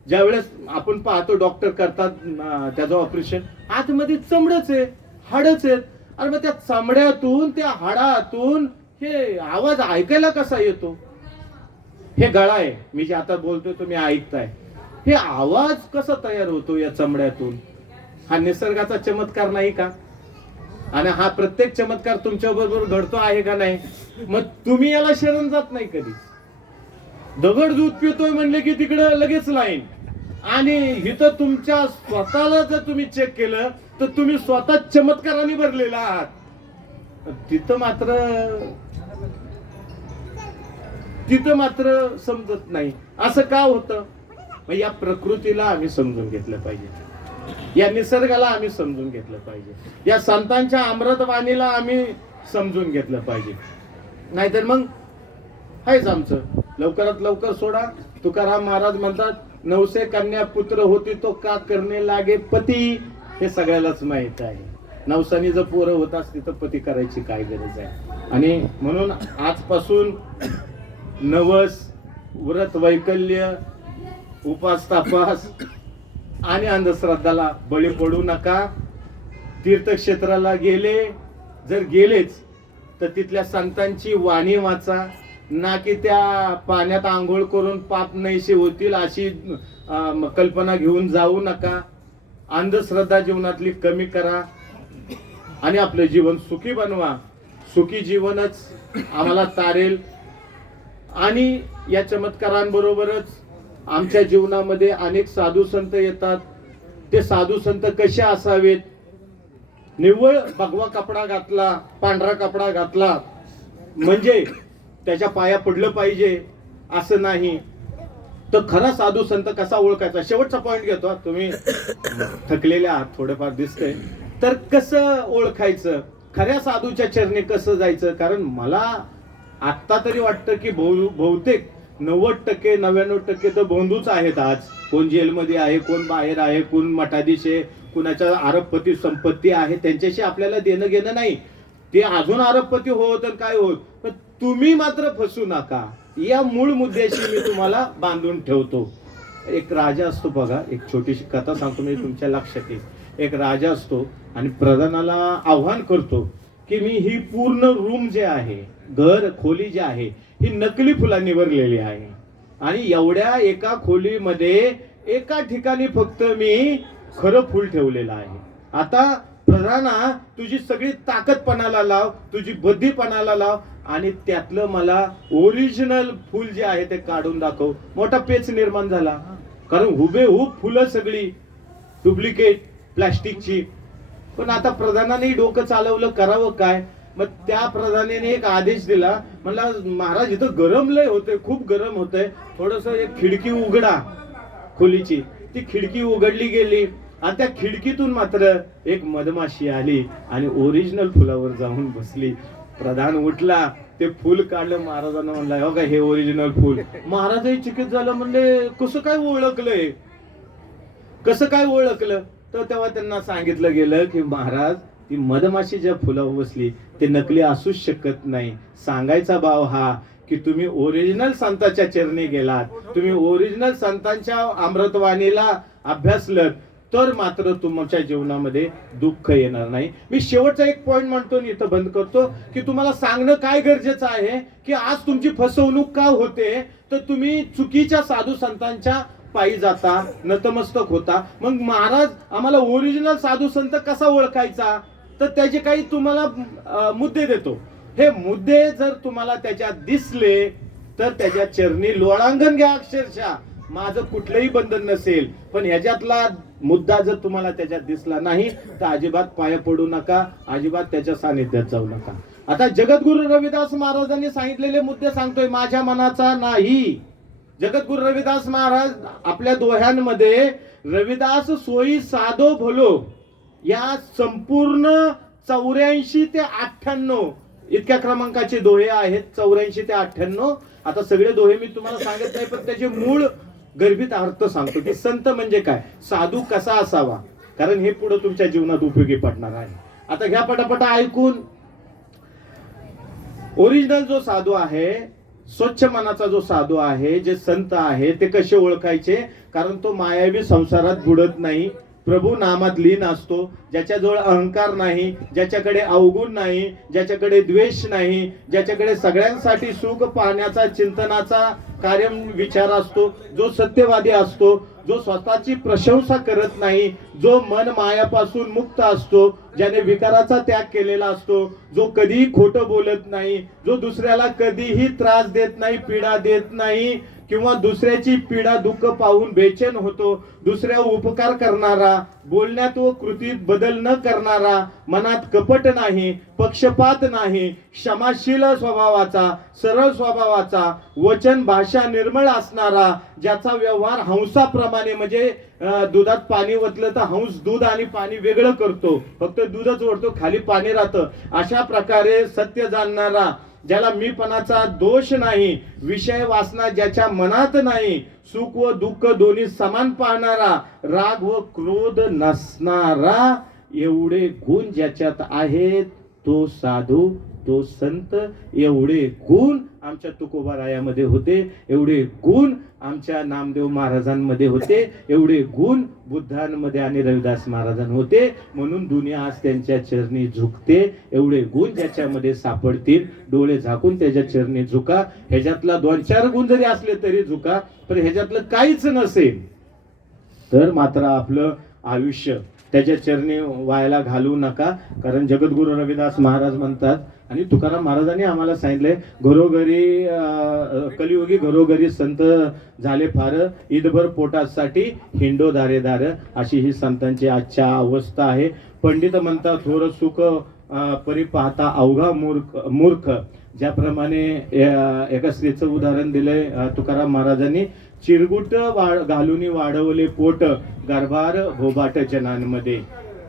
ज्यावेळेस आपण पाहतो डॉक्टर करतात त्याचं ऑपरेशन, आतमध्ये चमडच आहे, हाडच आहेत. आणि मग त्या चमड्यातून, त्या हाडातून हे आवाज ऐकायला कसा येतो? हे गळा आहे, मी जे आता बोलतोय तुम्ही ऐकताय, हे आवाज कसा तयार होतो या चमड्यातून? हा निसर्गाचा चमत्कार नाही का? आणि हा प्रत्येक चमत्कार तुमच्या बरोबर घडतो आहे का नाही? मग तुम्ही याला शरण जात नाही कधी. दगड दूध पितोय म्हणले की तिकडं लगेच लाईन. आणि इथं तुमच्या स्वतःला जर तुम्ही चेक केलं तर तुम्ही स्वतः चमत्काराने भरलेला आहात. तिथं मात्र समजत नाही. असं का होतं? मग या प्रकृतीला आम्ही समजून घेतलं पाहिजे, या निसर्गाला आम्ही समजून घेतलं पाहिजे, या संतांच्या अमृतवाणीला आम्ही समजून घेतलं पाहिजे. नाहीतर मग हायच आमचं लवकरात लवकर सोडा. तुकाराम महाराज म्हणतात, 900 कन्या पुत्र होती तो का करणे लागे पती. हे सगळ्यालाच माहित आहे. नवसानी जर पोरं होत असते तर पती करायची काय गरज आहे. आणि म्हणून आजपासून नवस, व्रत वैकल्य, उपास तापास आणि अंधश्रद्धाला बळी पडू नका. तीर्थक्षेत्राला जर गेलेच तर तिथल्या संतांची वाणी वाचा, ना की त्या पाण्यात आंघोळ करून पाप नैसे होतील अशी कल्पना घेऊन जाऊ नका. अंधश्रद्धा जीवनातली कमी करा आणि आपलं जीवन सुखी बनवा. सुखी जीवनच आम्हाला तारेल. आणि या चमत्कारांबरोबरच आमच्या जीवनामध्ये अनेक साधू संत येतात. ते साधू संत कसे असावेत? निव्वळ भगवा कपडा घातला, पांढरा कपडा घातला म्हणजे त्याच्या पाया पडलं पाहिजे असं नाही. तर खरा साधू संत कसा ओळखायचा? शेवटचा पॉइंट घेतो. तुम्ही थकलेले आहात, थोडंफार दिसतंय. तर कसं ओळखायचं? खऱ्या साधूच्या चरणी कसं जायचं? कारण मला आत्ता तरी वाटतं की बहुतेक 90% 99% तर बंधूच आहेत. आज कोण जेलमध्ये आहे, कोण बाहेर आहे, कोण मठाधीश आहे, कुणाच्या अरबपती संपत्ती आहे, त्यांच्याशी आपल्याला देणं घेणं नाही. ते अजून अरबपती होत आणि काय होत, पण तुम्ही मात्र फसू नका. या मूळ मुद्द्याशी मी तुम्हाला बांधून ठेवतो. एक राजा असतो बघा, एक छोटीशी कथा सांगतो म्हणजे तुमच्या लक्षात येईल. एक राजा असतो आणि प्रधानाला आव्हान करतो की मी ही पूर्ण रूम जे आहे, घर खोली जी आहे, ही नकली फुलांनी भरलेली आहे आणि एवढ्या एका खोलीमध्ये एका ठिकाणी फक्त मी खरं फुल ठेवलेलं आहे. आता प्रधाना, तुझी सगळी ताकद पणाला लाव, तुझी बुद्धी पणाला लाव आणि त्यातलं मला ओरिजिनल फुल जे आहे ते काढून दाखव. मोठा पेच निर्माण झाला, कारण हुबेहूब फुलं सगळी डुप्लिकेट प्लास्टिकची. पण आता प्रधानाने डोकं चालवलं, करावं काय? मग त्या प्रधानाने एक आदेश दिला, म्हणला महाराज इथं गरम लय होतंय, खूप गरम होतंय, थोडस एक खिडकी उघडा खोलीची. ती खिडकी उघडली गेली आणि त्या खिडकीतून मात्र एक मधमाशी आली आणि ओरिजिनल फुलावर जाऊन बसली. प्रधान उठला, ते फुल काढलं, महाराजांना म्हणलं हो का हे ओरिजिनल फुल. महाराजही चकित झालं, म्हणले कसं काय ओळखलंय, कसं काय ओळखलं? तर तेव्हा त्यांना सांगितलं गेलं की महाराज, ती मधमाशी ज्या फुलावर बसली ते नकली असूच शकत नाही. सांगायचा भाव हा की तुम्ही ओरिजिनल संतांच्या चरणी गेलात, तुम्ही ओरिजिनल संतांच्या अमृतवाणीला अभ्यासलं तर मात्र तुमच्या जीवनामध्ये दुःख येणार नाही. मी शेवटचा एक पॉइंट म्हणतो आणि इथं बंद करतो की तुम्हाला सांगणं काय गरजेचं आहे की आज तुमची फसवणूक का होते, तर तुम्ही चुकीच्या साधू संतांच्या पायी जाता, नतमस्तक होता. मग महाराज आम्हाला ओरिजिनल साधू संत कसा ओळखायचा? तर त्याचे काही तुम्हाला मुद्दे देतो. हे मुद्दे जर तुम्हाला त्याच्यात दिसले तर त्याच्या चरणी लोळांगण घ्या. अक्षरशः माझं कुठलंही बंधन नसेल, पण ह्याच्यातला मुद्दा जर तुम्हाला त्याच्यात दिसला नाही तर अजिबात पाया पडू नका, अजिबात त्याच्या सानिध्यात जाऊ नका. आता जगद्गुरु रविदास महाराजांनी सांगितलेले मुद्दे सांगतोय. माझ्या मनाचा नाही. जगद्गुरु रविदास महाराज आपल्या दोह्यांमध्ये रविदास सोयी साधो भलो या संपूर्ण 84 ते 98 इतक्या क्रमांकाचे दोहे आहेत. 84 ते 98. आता सगळे दोहे मी तुम्हाला सांगत नाही, पण त्याचे मूळ गर्भित अर्थ सांगतो की संत म्हणजे काय, साधू कसा असावा, कारण हे पुढे तुमच्या जीवनात उपयोगी पडणार आहे. आता घ्या पटापटा ऐकून. ओरिजिनल जो साधू आहे, स्वच्छ मनाचा जो साधू आहे, जे संत आहे, ते कसे ओळखायचे? कारण तो मायावी संसारात बुडत नाही, प्रभू नामात लीन असतो, ज्याच्याजवळ अहंकार नाही, ज्याच्याकडे अवगुण नाही, ज्याच्याकडे द्वेष नाही, ज्याच्याकडे सगळ्यांसाठी सुख पाहण्याचा चिंतनाचा कायम विचार असतो, जो सत्यवादी असतो, जो स्वतःची प्रशंसा करत नाही, जो मन मायापासून मुक्त असतो, ज्याने विकाराचा त्याग केलेला असतो, जो कधीही खोटं बोलत नाही, जो दुसऱ्याला कधीही त्रास देत नाही, पीडा देत नाही, किंवा दुसऱ्याची पीडा दुःख पाहून बेचैन होतो, दुसऱ्या उपकार करणारा, बोलण्यात व कृतीत बदल न करणारा, मनात कपट नाही, पक्षपात नाही, क्षमाशील स्वभावाचा, सरळ स्वभावाचा, वचन भाषा निर्मळ असणारा, ज्याचा व्यवहार हंसाप्रमाणे, म्हणजे दुधात पाणी ओतलं तर हंस दूध आणि पाणी वेगळं करतो, फक्त दूधच ओढतो, खाली पाणी राहतं, अशा प्रकारे सत्य जाणणारा, ज्याला मीपणाचा दोष नाही, विषय वासना ज्याच्या मनात नाही, सुख व दुःख दोन्ही समान पाहणारा, राग व क्रोध नसणारा, एवढे गुण ज्याच्यात आहेत तो साधू, तो संत, एवढे गुण आमच्या तुकोबारायामध्ये होते, एवढे गुण आमच्या नामदेव महाराजांमध्ये होते, एवढे गुण बुद्धांमध्ये आणि रविदास महाराजांमध्ये होते. म्हणून दुनिया आज त्यांच्या चरणी झुकते. एवढे गुण ज्याच्यामध्ये सापडतील, डोळे झाकून त्याच्या चरणी झुका. ह्याच्यातला 2-4 गुण जरी असले तरी झुका, पण ह्याच्यातलं काहीच नसेल तर मात्र आपलं आयुष्य त्याच्या चरणी व्हायला घालवू नका. कारण जगद्गुरु रविदास महाराज म्हणतात आणि तुकाराम महाराजांनी आम्हाला सांगितलंय, घरोघरी कलियुगी घरोघरी संत झाले फार, ईदभर पोटासाठी हिंडो दारे दार. अशी ही संतांची आजच्या अवस्था आहे. पंडित म्हणतात थोर सुख परी पाहता अवघा मूर्ख. ज्याप्रमाणे एका स्त्रीचं उदाहरण दिलंय तुकाराम महाराजांनी, चिरगुट घालून वाढवले पोट गर्भार भोबाट जनांमध्ये.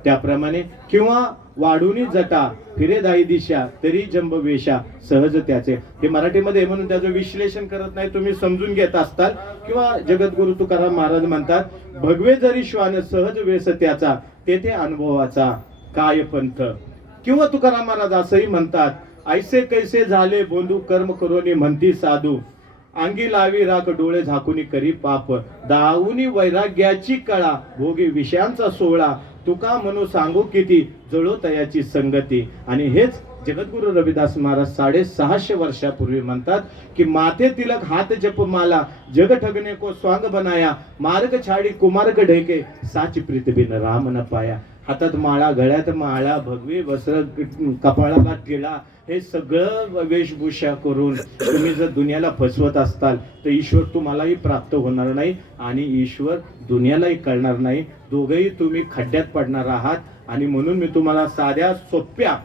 त्याप्रमाणे किंवा वाढूनी जटा फिरे दाई दिशा तरी जंब वेशा सहज त्याचे. हे मराठीमध्ये म्हणून त्याचं विश्लेषण करत नाही, तुम्ही समजून घेत असताल. किंवा जगद्गुरु तुकाराम महाराज म्हणतात, भगवे जरी श्वान सहज वेश त्याचा तेथे अनुभवाचा काय पंथ. किंवा तुकाराम महाराज असंही म्हणतात, ऐसे कैसे झाले बोंधू कर्म करोनी म्हणती साधू, अंगी लावी राख डोळे झाकुनी करी पाप, दाऊनी वैराग्याची कळा भोगी विषयांचा सोहळा, तुका म्हणू सांगू किती जळो तयाची संगती. आणि हेच जगद्गुरु रविदास महाराज 650 वर्षापूर्वी म्हणतात की माथे तिलक हात जप माला जग ठगने को स्वांग बनाया, मार्ग छाडी कुमार्ग ढेके साच प्रीत बिन राम न पाया. हातात माळा, गळ्यात माळा, भगवी वस्त्र, कपाळाला टिळा, हे सगळं वेशभूषा करून तुम्ही जर दुनियाला फसवत असताल तर ईश्वर तुम्हालाही प्राप्त होणार नाही आणि ईश्वर दुनियालाही कळणार नाही. दोघेही तुम्ही खड्ड्यात पडणार आहात. आणि म्हणून मी तुम्हाला साध्या सोप्या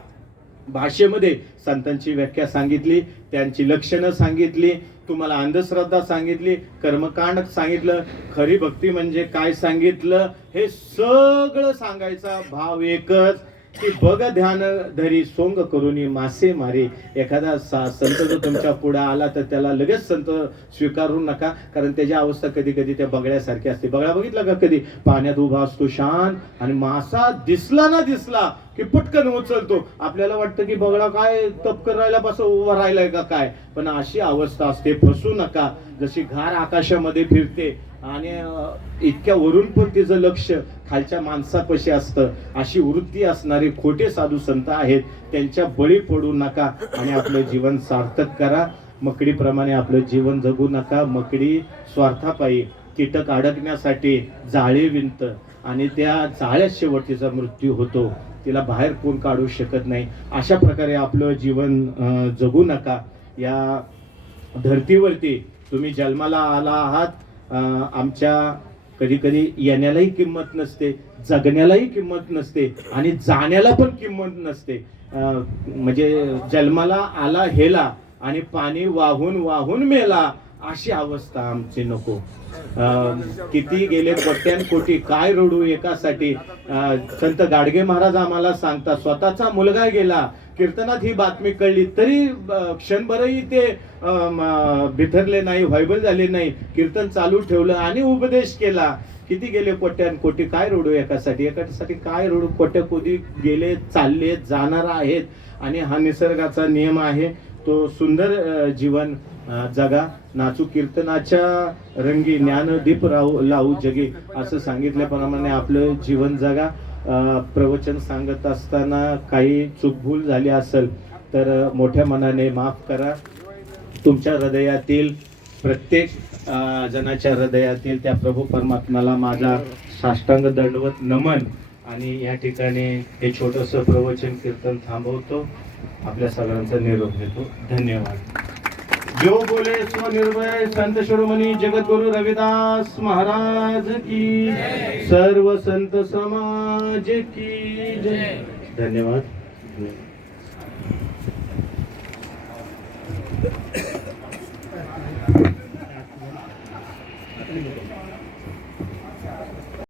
भाषेमध्ये संतांची व्याख्या सांगितली, त्यांची लक्षणं सांगितली, तुम्हाला अंधश्रद्धा सांगितली, कर्मकांड सांगितलं, खरी भक्ती म्हणजे काय सांगितलं. हे सगळं सांगायचा भाव एकच की बघ ध्यान धरी सोंग करून मासे मारे. एखादा संत जर तुमच्या पुढे आला तर त्याला लगेच संत स्वीकारू नका, कारण त्याची अवस्था कधी कधी त्या बगड्यासारखी असते. बगळा बघितला का कधी? पाण्यात उभा असतो शांत आणि मासा दिसला ना दिसला की पटकन उचलतो. आपल्याला वाटतं की बगळा काय तप करायला पासून उभा राहिलाय का काय, पण अशी अवस्था असते. फसू नका. जशी घार आकाशामध्ये फिरते आणि इतक्या वरून पण तिचं लक्ष खालच्या माणसापाशी असतं, अशी वृत्ती असणारे खोटे साधू संत आहेत. त्यांच्या बळी पडू नका आणि आपलं जीवन सार्थक करा. मकडीप्रमाणे आपलं जीवन जगू नका. मकडी स्वार्थापायी कीटक अडकण्यासाठी जाळे विणत आणि त्या जाळ्यात शेवटीचा मृत्यू होतो. तिला बाहेर कोण काढू शकत नाही. अशा प्रकारे आपलं जीवन जगू नका. या धर्तीवरती तुम्ही जन्माला आला आहात. आमच्या कधी कधी येण्यालाही किंमत नसते, जगण्यालाही किंमत नसते आणि जाण्याला पण किंमत नसते. म्हणजे जन्माला आला हेला आणि पाणी वाहून वाहून मेला, अशी अवस्था आमची नको. किती गेले कोट्यान कोटी काय रडू एकासाठी. संत गाडगे महाराज आम्हाला सांगतात, स्वतःचा मुलगा गेला, कीर्तनात ही बातमी कळली तरी क्षणभरही ते बिथरले नाही, व्हायबल झाले नाही. कीर्तन चालू ठेवलं आणि उपदेश केला. किती गेले कोट्यान कोटी काय रडू एकासाठी. एकासाठी काय रडू. कोट्या कोटी गेले, चालले, जाणार आहेत. आणि हा निसर्गाचा नियम आहे. तो सुंदर जीवन जगा. नाचू कीर्तनाच्या रंगी ज्ञानदीप लावू जगी, असं सांगितल्याप्रमाणे आपलं जीवन जगा. प्रवचन सांगत असताना काही चूकभूल झाली असेल तर मोठ्या मनाने माफ करा. तुमच्या हृदयातील प्रत्येक जनाच्या हृदयातील त्या प्रभू परमात्म्याला माझा साष्टांग दंडवत नमन. आणि या ठिकाणी हे छोटंसं प्रवचन कीर्तन थांबवतो. आपल्या सगळ्यांचा निरोप देतो. धन्यवाद. जो बोले स्वनिर्भय संत शिरोमणी जगद्गुरु रविदास महाराज की, सर्व संत समाज की जय. धन्यवाद.